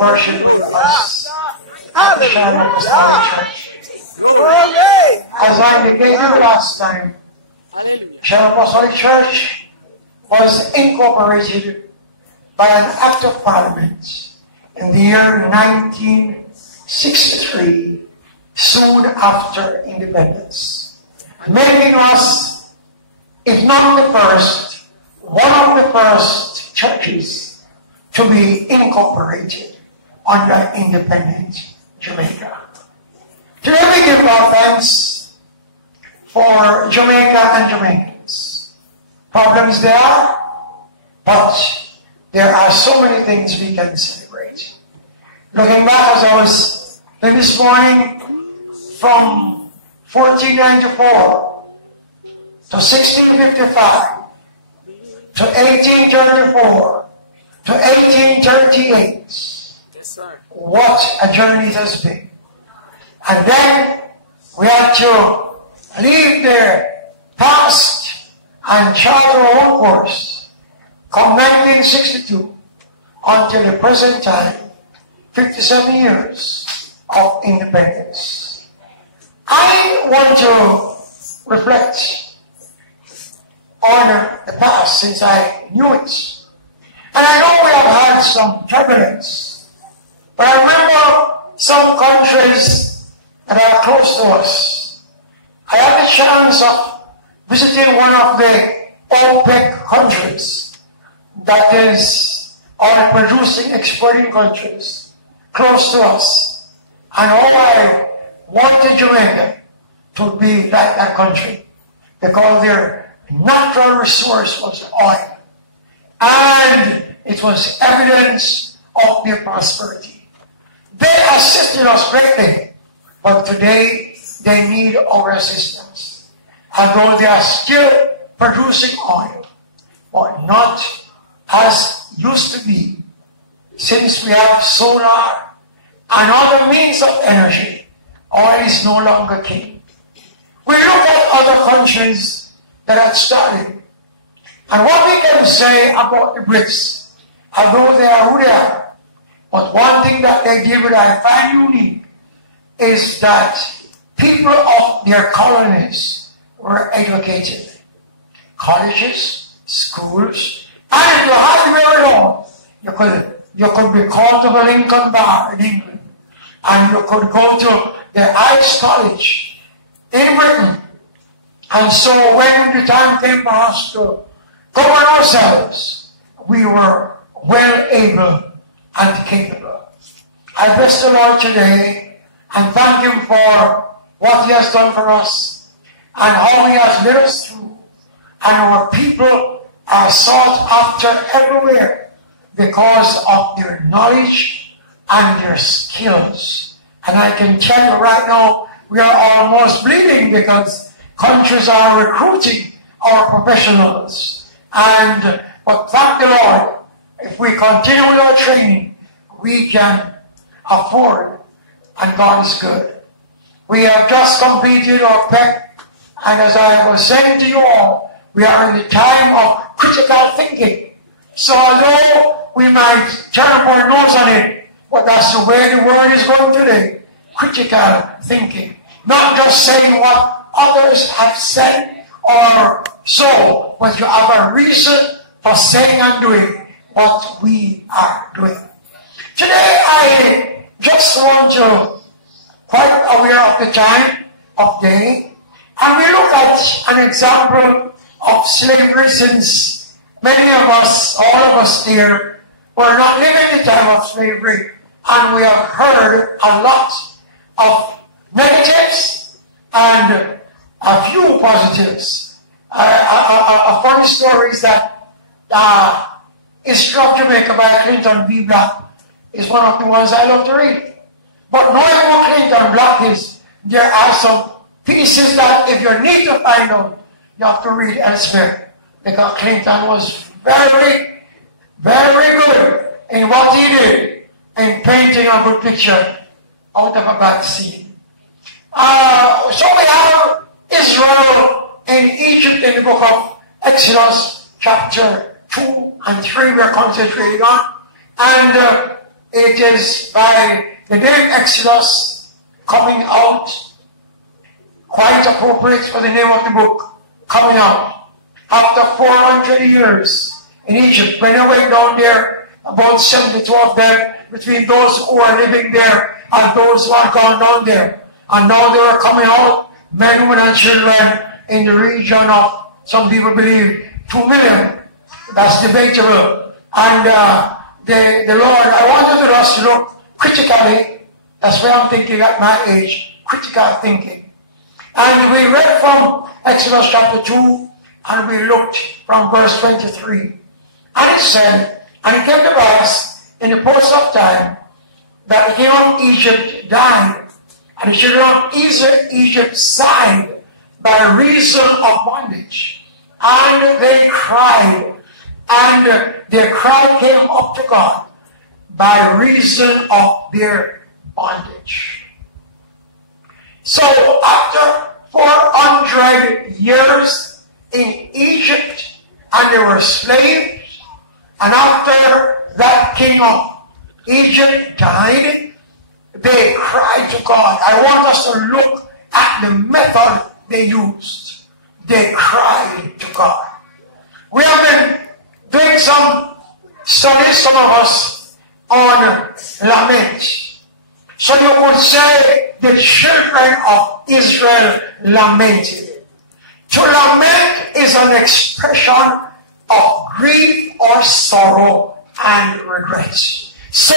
worship with us at the Shiloh Apostolic Church. As I indicated last time, Shiloh Apostolic Church was incorporated by an act of Parliament in the year 1963, soon after independence, making us, if not the first, one of the first churches to be incorporated under independent Jamaica. Today we give our thanks for Jamaica and Jamaicans. Problems there are, but there are so many things we can celebrate. Looking back as I was this morning, from 1494 to 1655 to 1834 to 1838, what a journey it has been. And then we had to leave the past and chart our own course. From 1962 until the present time, 57 years of independence. I want to reflect on the past since I knew it. And I know we have had some turbulence, but I remember some countries that are close to us. I had the chance of visiting one of the OPEC countries, that is, oil producing, exporting countries close to us. And all I wanted Jamaica to be like that country, because their natural resource was oil. And it was evidence of their prosperity. They assisted us greatly, but today they need our assistance. Although they are still producing oil, but not as used to be, since we have solar and other means of energy. Oil is no longer king. We look at other countries that have started, and what we can say about the Brits, although they are who they are, but one thing that they did that I find unique is that people of their colonies were educated. Colleges, schools, and if you had to wear it on, you could be called to the Lincoln Bar in England, and you could go to the Ives College in Britain. And so when the time came for us to govern ourselves, we were well able and capable. I bless the Lord today and thank Him for what He has done for us and how He has led us through. And our people are sought after everywhere because of their knowledge and their skills. And I can tell you right now, we are almost bleeding because countries are recruiting our professionals. But thank the Lord, if we continue with our training, we can afford, and God is good. We have just completed our PEC, and as I was saying to you all, we are in the time of critical thinking. So although we might turn up our nose on it, but that's the way the world is going today. Critical thinking. Not just saying what others have said or so, but you have a reason for saying and doing what we are doing. Today I just want to, quite aware of the time of day, and we look at an example of slavery, since many of us, all of us here, were not living the time of slavery, and we have heard a lot of negatives and a few positives. A funny story is that History of Jamaica by Clinton V. Black is one of the ones I love to read. But knowing who Clinton Black is, there are some pieces that if you need to find out, you have to read elsewhere. Because Clinton was very, very good in what he did in painting a good picture out of a bad scene. So we have Israel in Egypt in the book of Exodus chapter 2 and 3 we're concentrating on. And it is by the name Exodus coming out, quite appropriate for the name of the book, coming out. After 400 years in Egypt, when they went down there, about 72 of them, between those who are living there and those who are gone down there. And now they are coming out, men, women, and children, in the region of, some people believe, 2 million. That's debatable. And the Lord, I wanted us to look critically. That's why I'm thinking at my age, critical thinking. And we read from Exodus chapter 2, and we looked from verse 23. And it said, and it came to pass in the course of time that the king of Egypt died, and the children of Egypt sighed by reason of bondage. And they cried, and their cry came up to God by reason of their bondage. So after 400 years in Egypt, and they were slaves, and after that king of Egypt died, they cried to God. I want us to look at the method they used. They cried to God. We have been doing some studies, some of us, on lament. So you could say the children of Israel lamented. To lament is an expression of grief or sorrow and regret. So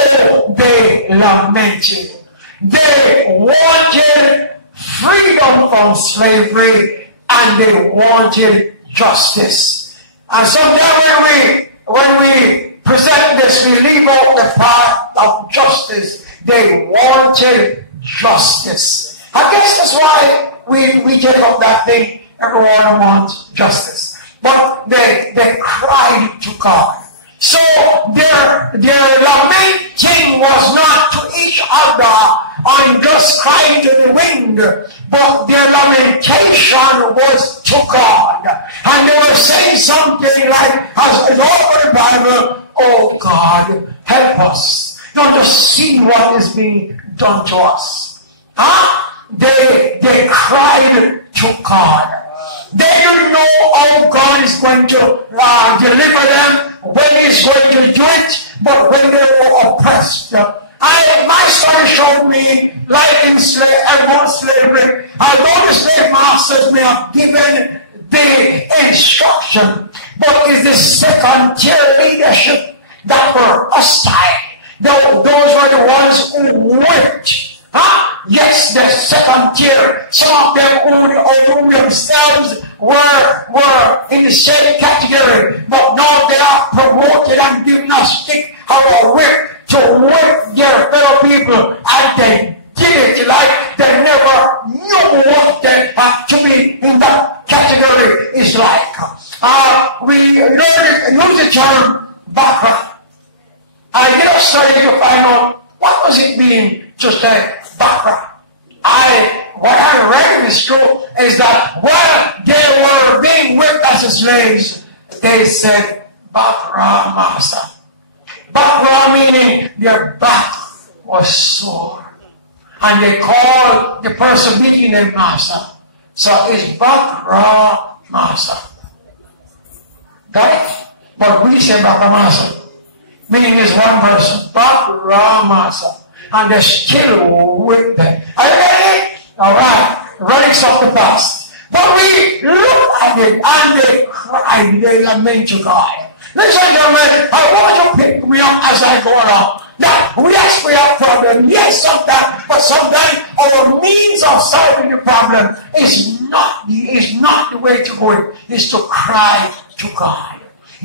they lamented. They wanted freedom from slavery, and they wanted justice. And sometimes when we present this, we leave out the part of justice. They wanted justice. I guess that's why we take up that thing. Everyone wants justice. But they cried to God. So their lamenting was not to each other and just crying to the wind, but their lamentation was to God. And they were saying something like, as in all the Bible, oh God, help us not to see what is being done to us. They cried to God. They didn't know how God is going to deliver them, when He's going to do it, but when they were oppressed. My story showed me, like in slavery, although the slave masters may have given the instruction, but it's the second-tier leadership that were hostile. Those were the ones who whipped. Yes, the second tier. Some of them who themselves were in the same category, but now they are promoted and given a stick or a whip to whip their fellow people, and they did it like they never knew what they had to be in that category is like. We use the term background. I did a study to find out what was it mean to say background. What I read is true is that while they were being whipped as slaves, they said background master. Background meaning their back was sore. And they called the person beating them master. So it's background master. Got it? But we say background master, meaning it's one person. Background master. And they're still with them. Are you ready? Alright. Relics of the past. But we look at it and they cry, they lament to God. Ladies and gentlemen, I want you to pick me up as I go along. Now, yes, we have problems. Yes, sometimes, but sometimes our means of solving the problem is not the way to go. It's to cry to God.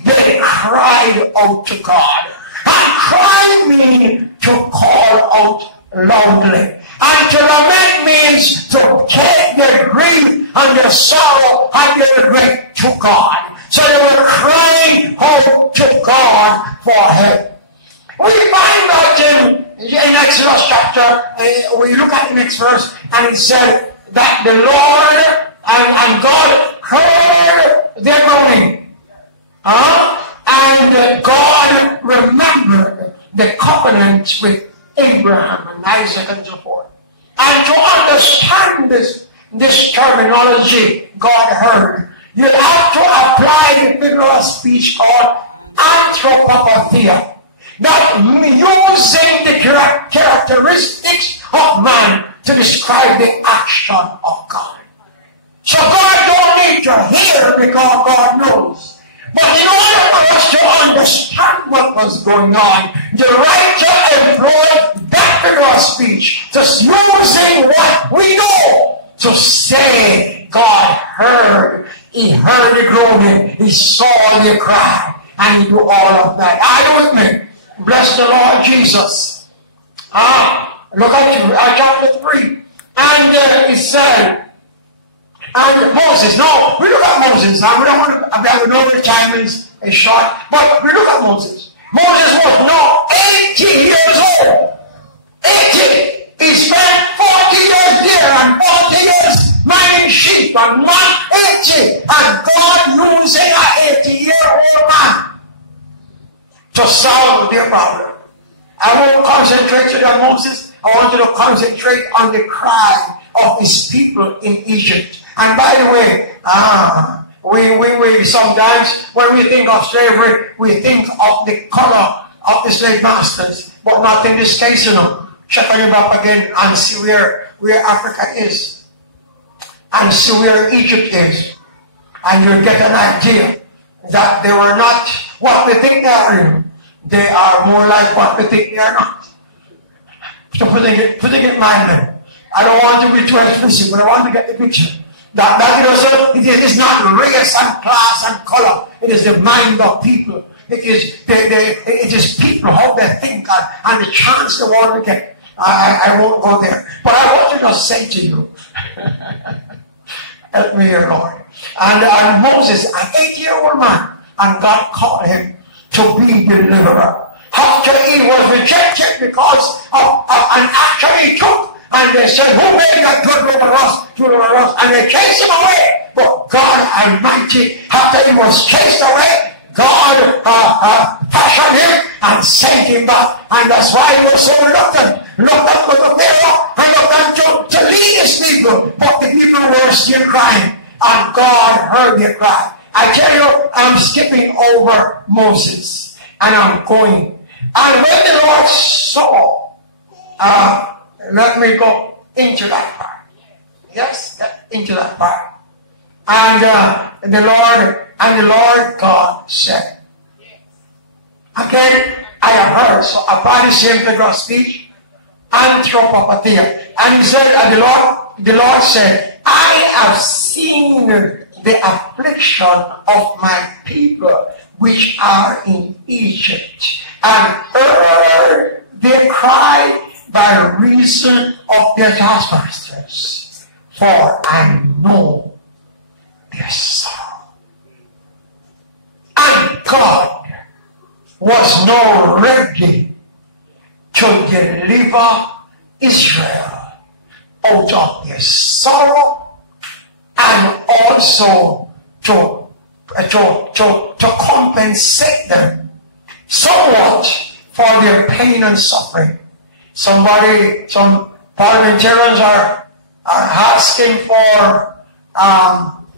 They cried out to God. And cry means to call out loudly. And to lament means to take their grief and their sorrow and their regret to God. So they were crying out to God for help. We find that in Exodus chapter, we look at the next verse, and it said that the Lord and God heard their groaning. And God remembered the covenant with Abraham and Isaac and so forth. And to understand this terminology God heard, you have to apply the figure of speech called anthropopathia. Not using the characteristics of man to describe the action of God. So God don't need to hear because God knows. But in order for us to understand what was going on, the writer employed that figure of speech, just using what we know to say God heard. He heard the groaning, he saw the cry, and he do all of that. Are you with me? Bless the Lord Jesus. Look at chapter 3. And it said, and Moses, no, we look at Moses. Now we don't want to, I know the time is short, but we look at Moses. Moses was now 80 years old. 80. He spent 40 years there and 40 years minding sheep and 180. And God using an 80-year-old man to solve their problem. I won't concentrate today on Moses. I want you to concentrate on the cry of his people in Egypt. And by the way, we sometimes, when we think of slavery, we think of the color of the slave masters, but not in this case, you know. Check on your map again and see where Africa is. And see where Egypt is. And you'll get an idea that they were not what we think they are. They are more like what we think they are not. So putting it mildly. I don't want to be too explicit, but I want to get the picture. It is not race and class and color. It is the mind of people. It is people, how they think and the chance they want to get. I won't go there. But I want to just say to you, help me here, Lord. And Moses, an 8-year-old man, and God called him to be deliverer. After he was rejected because of an action he took, and they said, who made that good over us? And they chased him away. But God Almighty, after he was chased away, God fashioned him and sent him back. And that's why he was so reluctant. Reluctant to the Pharaoh and reluctant to lead his people. But the people were still crying. And God heard their cry. I tell you, I'm skipping over Moses. And I'm going. And when the Lord saw, let me go into that part. Yes, into that part. And the Lord God said, again, I have heard, so apply the same figure of speech, anthropopathia. And he said, and the Lord said, I have seen the affliction of my people which are in Egypt, and heard their cry by reason of their taskmasters, for I know their sorrow. And God was now ready to deliver Israel out of their sorrow, and also to compensate them somewhat for their pain and suffering. Some parliamentarians are asking for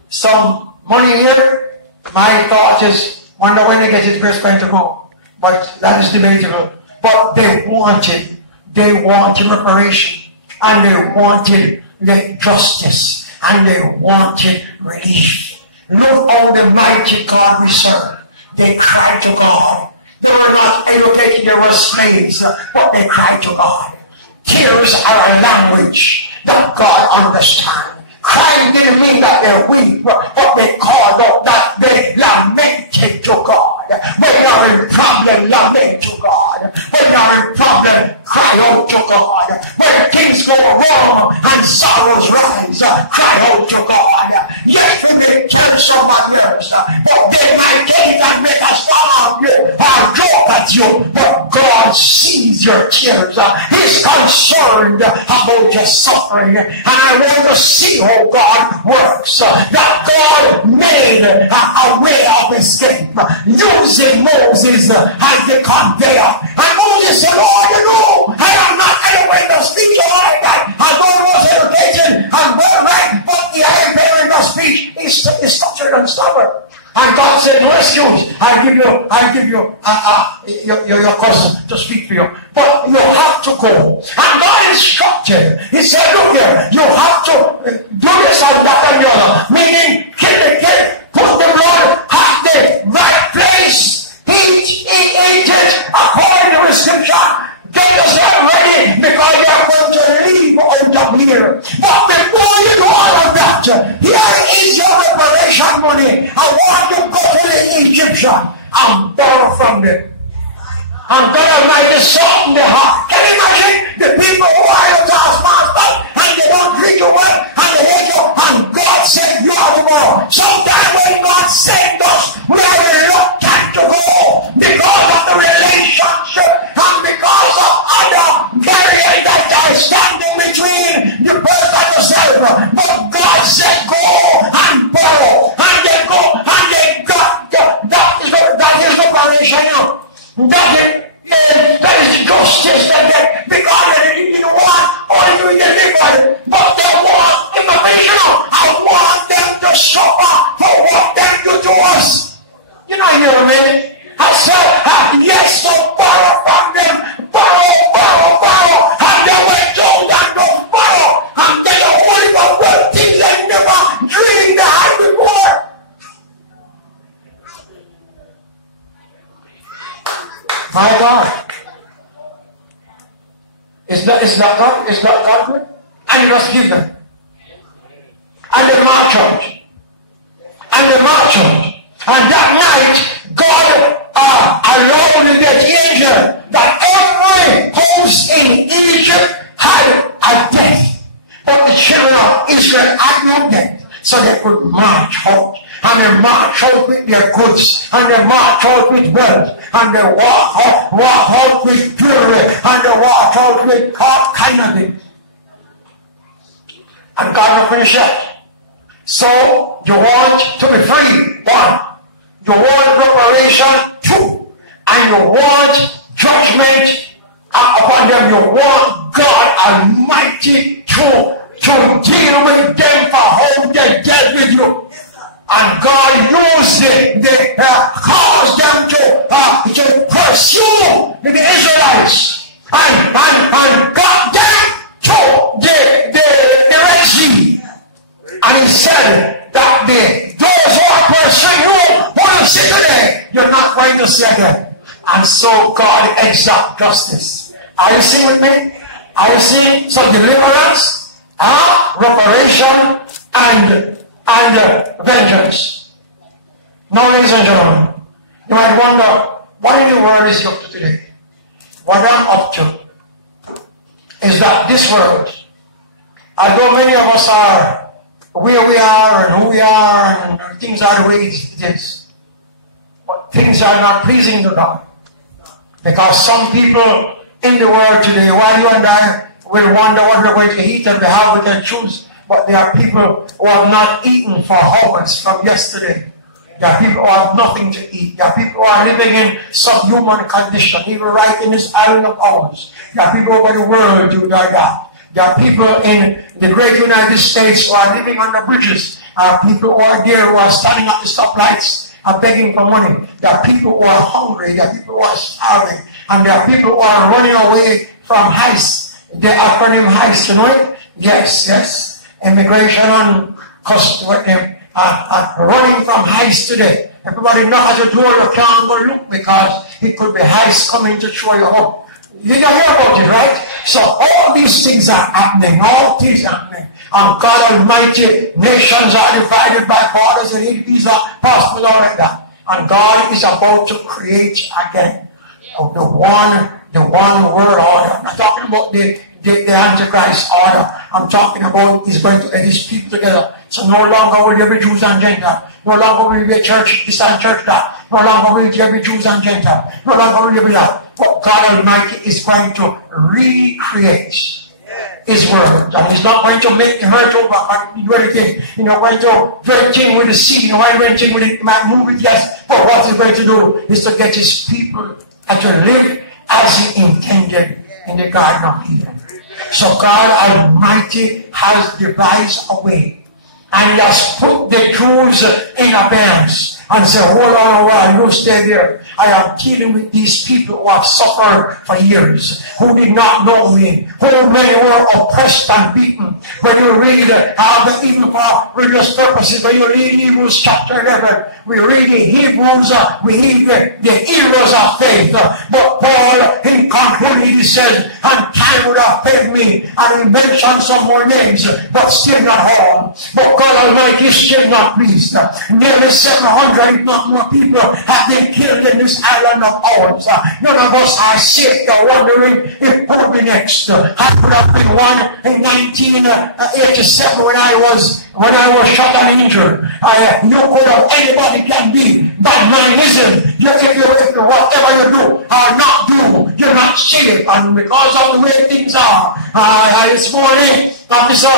some money here. My thought is, wonder when they get it, where's going to go. But that is debatable. But they wanted reparation, and they wanted justice, and they wanted relief. Look how the mighty God we serve. They cried to God. They were not educated, they were slaves, but they cried to God. Tears are a language that God understands. Crying didn't mean that they're weak, but they called out that they lamented to God. When you're in problem, lament to God. When you're in problem, cry out to God. When things go wrong and sorrows rise, cry out to God. Yet you may tell somebody else, but they might take it and make a fun of you or joke at you. But God sees your tears. He's concerned about your suffering. And I want to see how God works. That God made a way of escape using Moses as the conveyor. And Moses said, oh, you know, I am not anywhere to speak like that. I don't was educated and well read, but the ability of speech is structured and stubborn. And God said, no excuse. I'll give you your custom to speak for you. But you have to go. And God instructed. He said, look here, you have to do this and that and the other. Meaning, kill the kid, put the blood at the right place. Eat it according to the scripture. Get yourself ready because you are going to leave out of here. But before you do all of that, here is your reparation money. I want you to go to the Egyptian and borrow from them. And God Almighty soften their heart. Can you imagine the people who are your taskmasters and they don't treat you well and they hate you and God sent you out tomorrow. Sometimes when God sent us, we are reluctant to go because of the relationship and because of other barriers that are standing between the person and yourself. But God said go and borrow and they go and they got that is operation now. That is justice that because they didn't want all you delivered, but they want immigration. I want them to suffer for what they do to us. You know, you hear me? I said, yes, so borrow from them, borrow, and they went down and go borrow, and they are holding up well things they never dreamed they had before. My God. Is not God good? And you just give them. And they march out. And that night, God allowed the angel that every house in Egypt had a death. But the children of Israel had no death. So they could march out. And they march out with their goods. And they march out with wealth. And they walk out with jewelry. And they walk out with all kind of things. And God will finish it. So you want to be free. 1. You want reparation. 2. And you want judgment upon them. You want God Almighty to deal with them for how they dealt with you. And God used it, caused them to pursue the Israelites and got them to the Red Sea. And he said that those who are pursuing you will see today, you're not going to see again. And so God exact justice. Are you seeing with me? Are you seeing some deliverance, reparation, and vengeance? Now, ladies and gentlemen, you might wonder, what in the world is he up to today? What I'm up to is that this world, although many of us are where we are and who we are and things are the way it is, but things are not pleasing to God. Because some people in the world today, while you and I will wonder what we're going to eat and we have we can choose, but there are people who have not eaten for hours from yesterday. There are people who have nothing to eat. There are people who are living in subhuman condition, even right in this island of ours. There are people over the world who do that. There are people in the great United States who are living on the bridges. There are people who are there who are standing at the stoplights and begging for money. There are people who are hungry. There are people who are starving. And there are people who are running away from heist. The acronym heist, you know it? Yes. Immigration and customs, running from heist today. Everybody knock at your door, you can't go look because it could be heist coming to throw you out. You don't hear about it, right? So all these things are happening. All things are happening. And God Almighty, nations are divided by borders and visa, passport, all like that. And God is about to create again the one world order. I'm not talking about the the Antichrist order. I'm talking about he's going to get his people together. So no longer will there be Jews and Gentiles. No longer will there be a church this and church that. No longer will there be Jews and Gentiles. No longer will there be that. But God Almighty is going to recreate His word. And He's not going to make the hurt over and do anything. He's not going to do anything with the sea. He's not going to do anything with it. He might move it, yes. But what He's going to do is to get His people to live as He intended in the Garden of Eden. So God Almighty has devised a way, and He has put the Jews in abeyance and said, hold on a while, you stay there. I am dealing with these people who have suffered for years, who did not know me, who many were oppressed and beaten. When you read, even for religious purposes, when you read Hebrews chapter 11, we read the Hebrews, we read the heroes of faith. But Paul, in concluding, he says, and time would have failed me, and he mentioned some more names, but still not all. But God Almighty is still not pleased. Nearly 700, if not more people, have been killed in this island of ours. None of us are safe. You're wondering if who will be next. I could have been one in 1987 when I was shot and injured. You could have, anybody can be, but mine isn't. If whatever you do or not do, you're not safe. And because of the way things are, this morning, Officer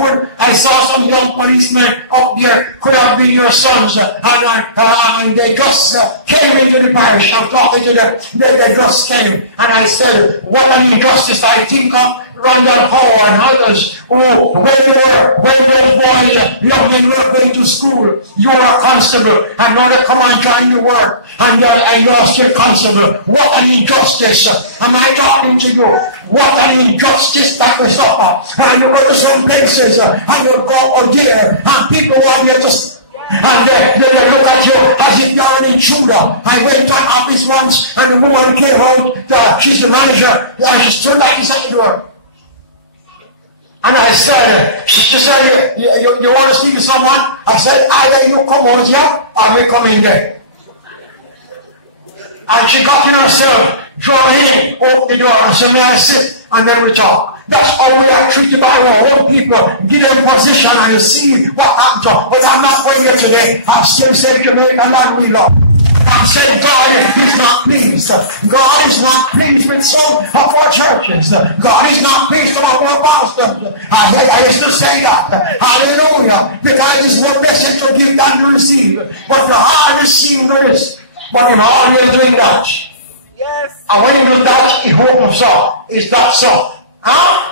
Wood, I saw some young policemen up there, could have been your sons, and they just came into the parish. I'm talking to them, they just came, and I said, what an injustice. I think of Randall Power and others who, when those boys, young men were going to school, you were a constable, and now they come and join the work, and you're still constable. What an injustice. Am I talking to you? What an injustice that we suffer. And you go to some places, and you go out there, and people who are there just and they look at you as if you're an intruder. I went to an office once, and the woman came out, she's the manager, and she stood like this at the door. And I said, she said, you want to speak to someone? I said, either you come out here, or we come in there. And she got in herself, draw in, open the door, and said, may I sit? And then we talk. That's how we are treated by our own people. Give them position and you see what happened to them. But I'm not going here today. I've still said Jamaica land we love. I'm saying God is not pleased. God is not pleased with some of our churches. God is not pleased with our pastors. I used to say that. Hallelujah. Because it's more blessed to give than to receive. But the heart receives this. But I'm always doing that. Yes. And when he does that, he hopes so. Is that so?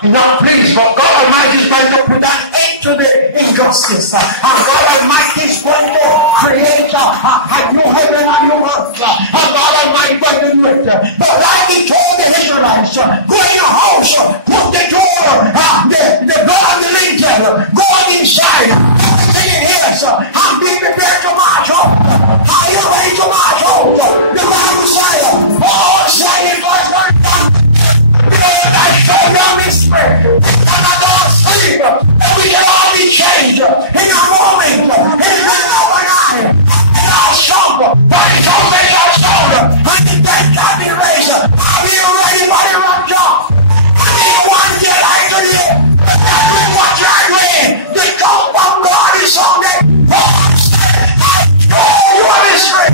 He's not pleased, but God Almighty is going to put an end to the injustice. And God Almighty is going to create a new heaven and new earth. And God Almighty is going to do it. But like He told the Israelites, go in your house, put the door, the door on the lintel, go on inside, everything in here, and be prepared to march out. Are you ready to march out? The Bible says, all saying was going down. I show you mystery. And I don't sleep. And we can all be changed in a moment, in an overnight. And I'll show what is over your shoulder. And the dead can be raised. Are you ready for the rapture? I need one get out of here. That's what you're doing. The come from God is on there. I show you a mystery.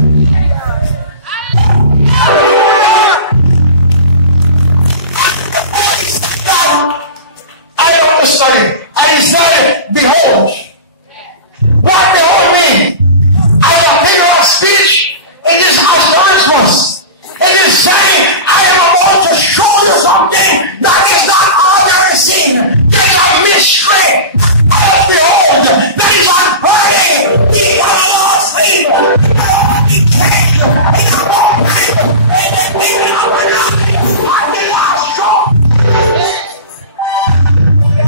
I looked to study, and he said, behold. What behold mean? I have a figure of speech. It is astonishment. It is saying, I am about to show you something that is not ordinary seen. It is a mystery. And behold, that is unheard. He has lost sleep. He changed in a moment. And then we overnight. And the last show.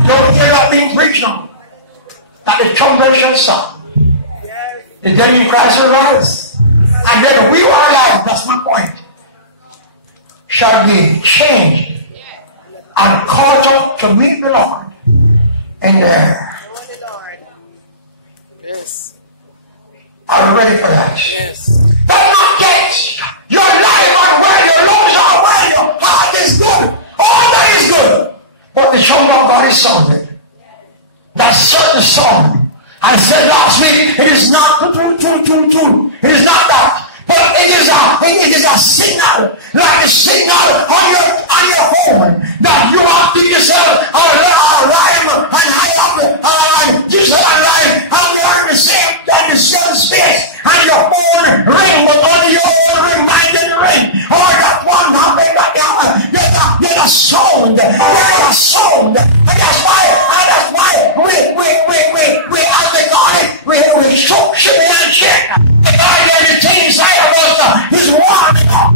Don't hear that being preached on. That the trumpet shall sound. The dead in Christ will rise. And then we are alive, that's my point, shall be changed and caught up to meet the Lord in the air. Yes. Are you ready for that? Yes. But not yet. Your life and where your lungs are, where your heart is good. All the trumpet of God is sounded. That certain sound. I said last week, it is not It is not that. But it is a signal, like a signal on your phone, that you have to yourself alarm and high up just alarm and you're in the same space, and your phone ring, but only your own ring, mine didn't ring. Or that one happened back down. You're a sound. You're a sound. And that's why we as they call it, we shook, shimmy and shake. The guy there, the team side of us is warming up.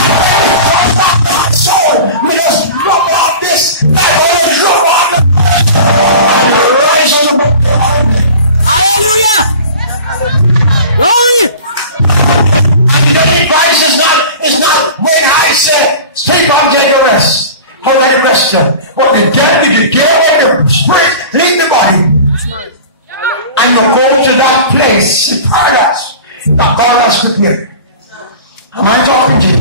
That soul, we just drop off this, that whole drop off the and rise on the book. Hallelujah! And the advice is not when I say, sleep on, take a rest. Hold on the question. What the devil did, the spirit, leave the body. And you go to that place, the paradise, that God has prepared. Am I talking to you?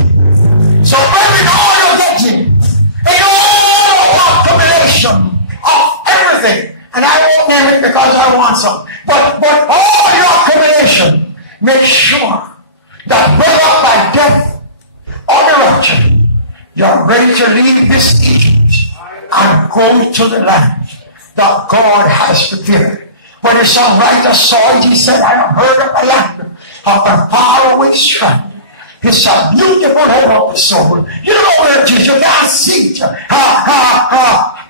So bring all your getting, in all the accumulation of everything, and I won't name it because I want some, but all your accumulation, make sure that whether by death or the rapture, you're ready to leave this Egypt and go to the land that God has prepared. When the songwriter saw it, he said, I have heard of a land of a faraway strand. It's a beautiful home of the soul. You don't know where it is. You can't see it.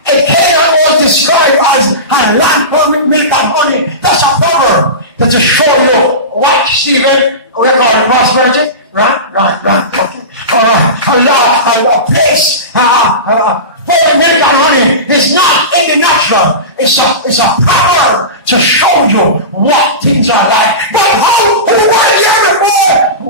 Canaan was described as a land filled with milk and honey. That's a proverb. That's to show you what, Stephen, we call it prosperity. Right. Okay. A place full of milk and honey is not in the natural. It's a proverb to show you what things are like. But who were there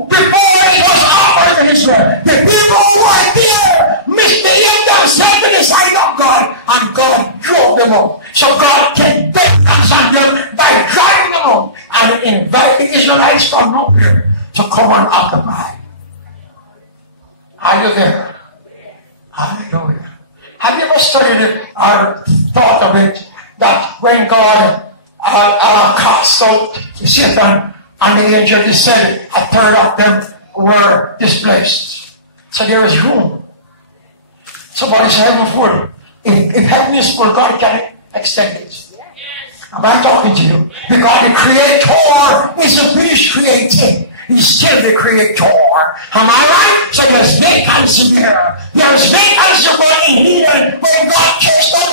before it was offered to Israel? The people who were there misbehaved themselves in the sight of God, and God drove them out. So God can vengeance on them by driving them out and invite the Israelites from nowhere to come and occupy. Are you there? Hallelujah. Have you ever studied it or thought of it that when God cast out Satan and the angel descended, a third of them were displaced. So there is room. Somebody said heaven full. If heaven is full, God can extend it. Am I talking to you? Because the Creator isn't finished creating. He's still the Creator. Am I right? So there's vacancy there. There's vacancy in Eden when God cast out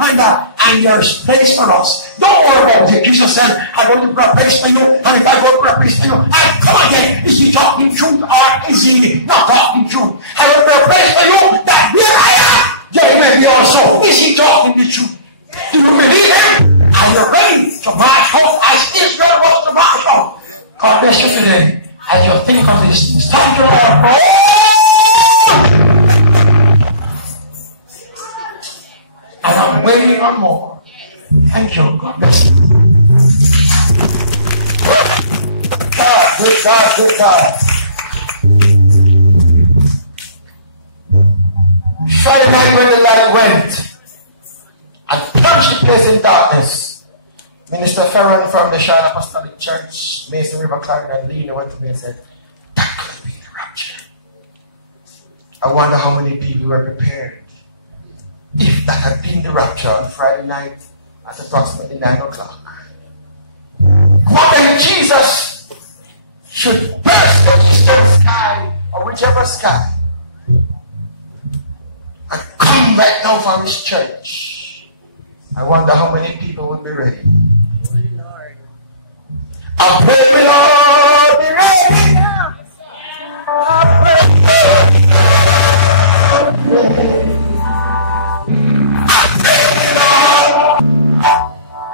Adam, and there's place for us. Don't worry about it. Jesus said, I'm going to prepare a place for you, and if I go to prepare a place for you, I'll come again. Is he talking truth or is he not talking truth? I will prepare a place for you that where I am, there may be also. Is he talking the truth? Do you believe him? Are you ready to march home as Israel was to march home? God bless you today as you think of these things. Thank you, Lord. And I'm waiting on more. Thank you. God bless you. Good God. Friday night when the light went and plunged the place in darkness, Minister Farr from the Shiloh Apostolic Church, Mason River Clark and Lena went to me and said, that could be the rapture. I wonder how many people were prepared. If that had been the rapture on Friday night at approximately 9 o'clock. What if Jesus should burst the eastern sky or whichever sky and come right now for his church? I wonder how many people would be ready. I pray we all be ready. I pray we all be ready. I pray we all.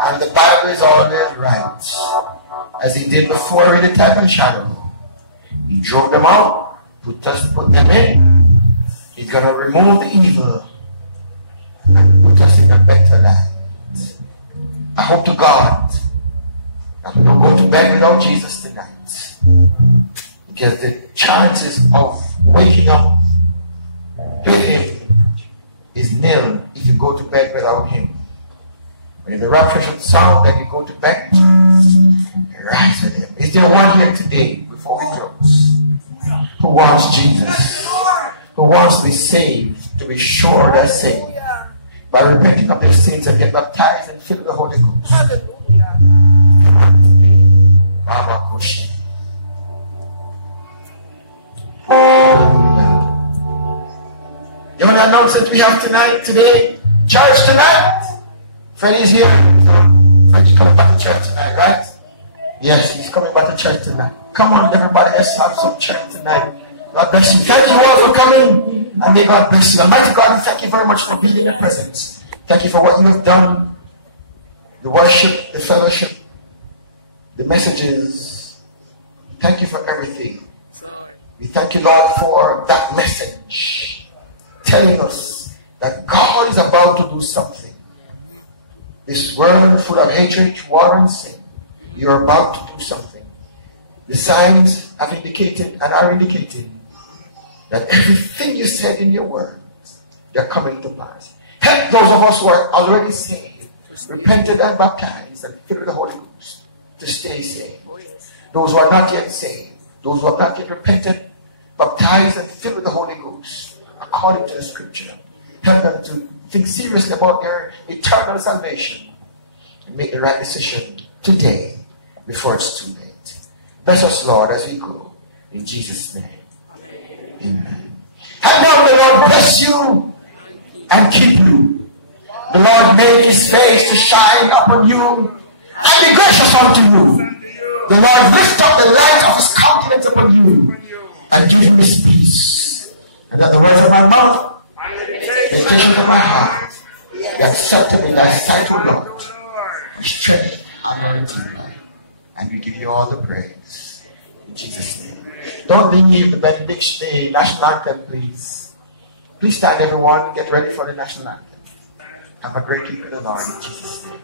And the Bible is always right. As he did before in the time of Shiloh. He drove them out, put them in. He's going to remove the evil and put us in a better land. I hope to God that we don't go to bed without Jesus tonight. Because the chances of waking up with him is nil if you go to bed without him. When the rapture should sound and you go to bed, you rise with him. Is there one here today, before we close, who wants Jesus? Who wants to be saved, to be sure they're saved, by repenting of their sins and get baptized and filled with the Holy Ghost? Hallelujah. The only announcement we have today, church tonight. Freddie's here. Freddie's coming back to church tonight, right? Yes, he's coming back to church tonight. Come on, everybody, let's have some church tonight. God bless you. Thank you all for coming, and may God bless you. Almighty God, we thank you very much for being in your presence. Thank you for what you have done, the worship, the fellowship, the messages. Thank you for everything. We thank you, Lord, for that message telling us that God is about to do something. This world full of hatred, war, and sin, you're about to do something. The signs have indicated and are indicating that everything you said in your word, they're coming to pass. Help those of us who are already saved, repented and baptized and filled with the Holy Ghost to stay saved. Those who are not yet saved, those who have not yet repented, baptized and filled with the Holy Ghost, according to the scripture, help them to think seriously about their eternal salvation and make the right decision today before it's too late. Bless us, Lord, as we go. In Jesus' name. Amen. And now the Lord bless you and keep you. The Lord make his face to shine upon you and be gracious unto you. The Lord lift up the light of his countenance upon you and give you his peace. And that the words of my mouth, the meditation of my heart, be accepted in thy sight, O Lord. Strength, anointing, and we give you all the praise. In Jesus' name. Don't leave the benediction, the national anthem, please. Please stand, everyone. Get ready for the national anthem. Have a great week with the Lord in Jesus' name.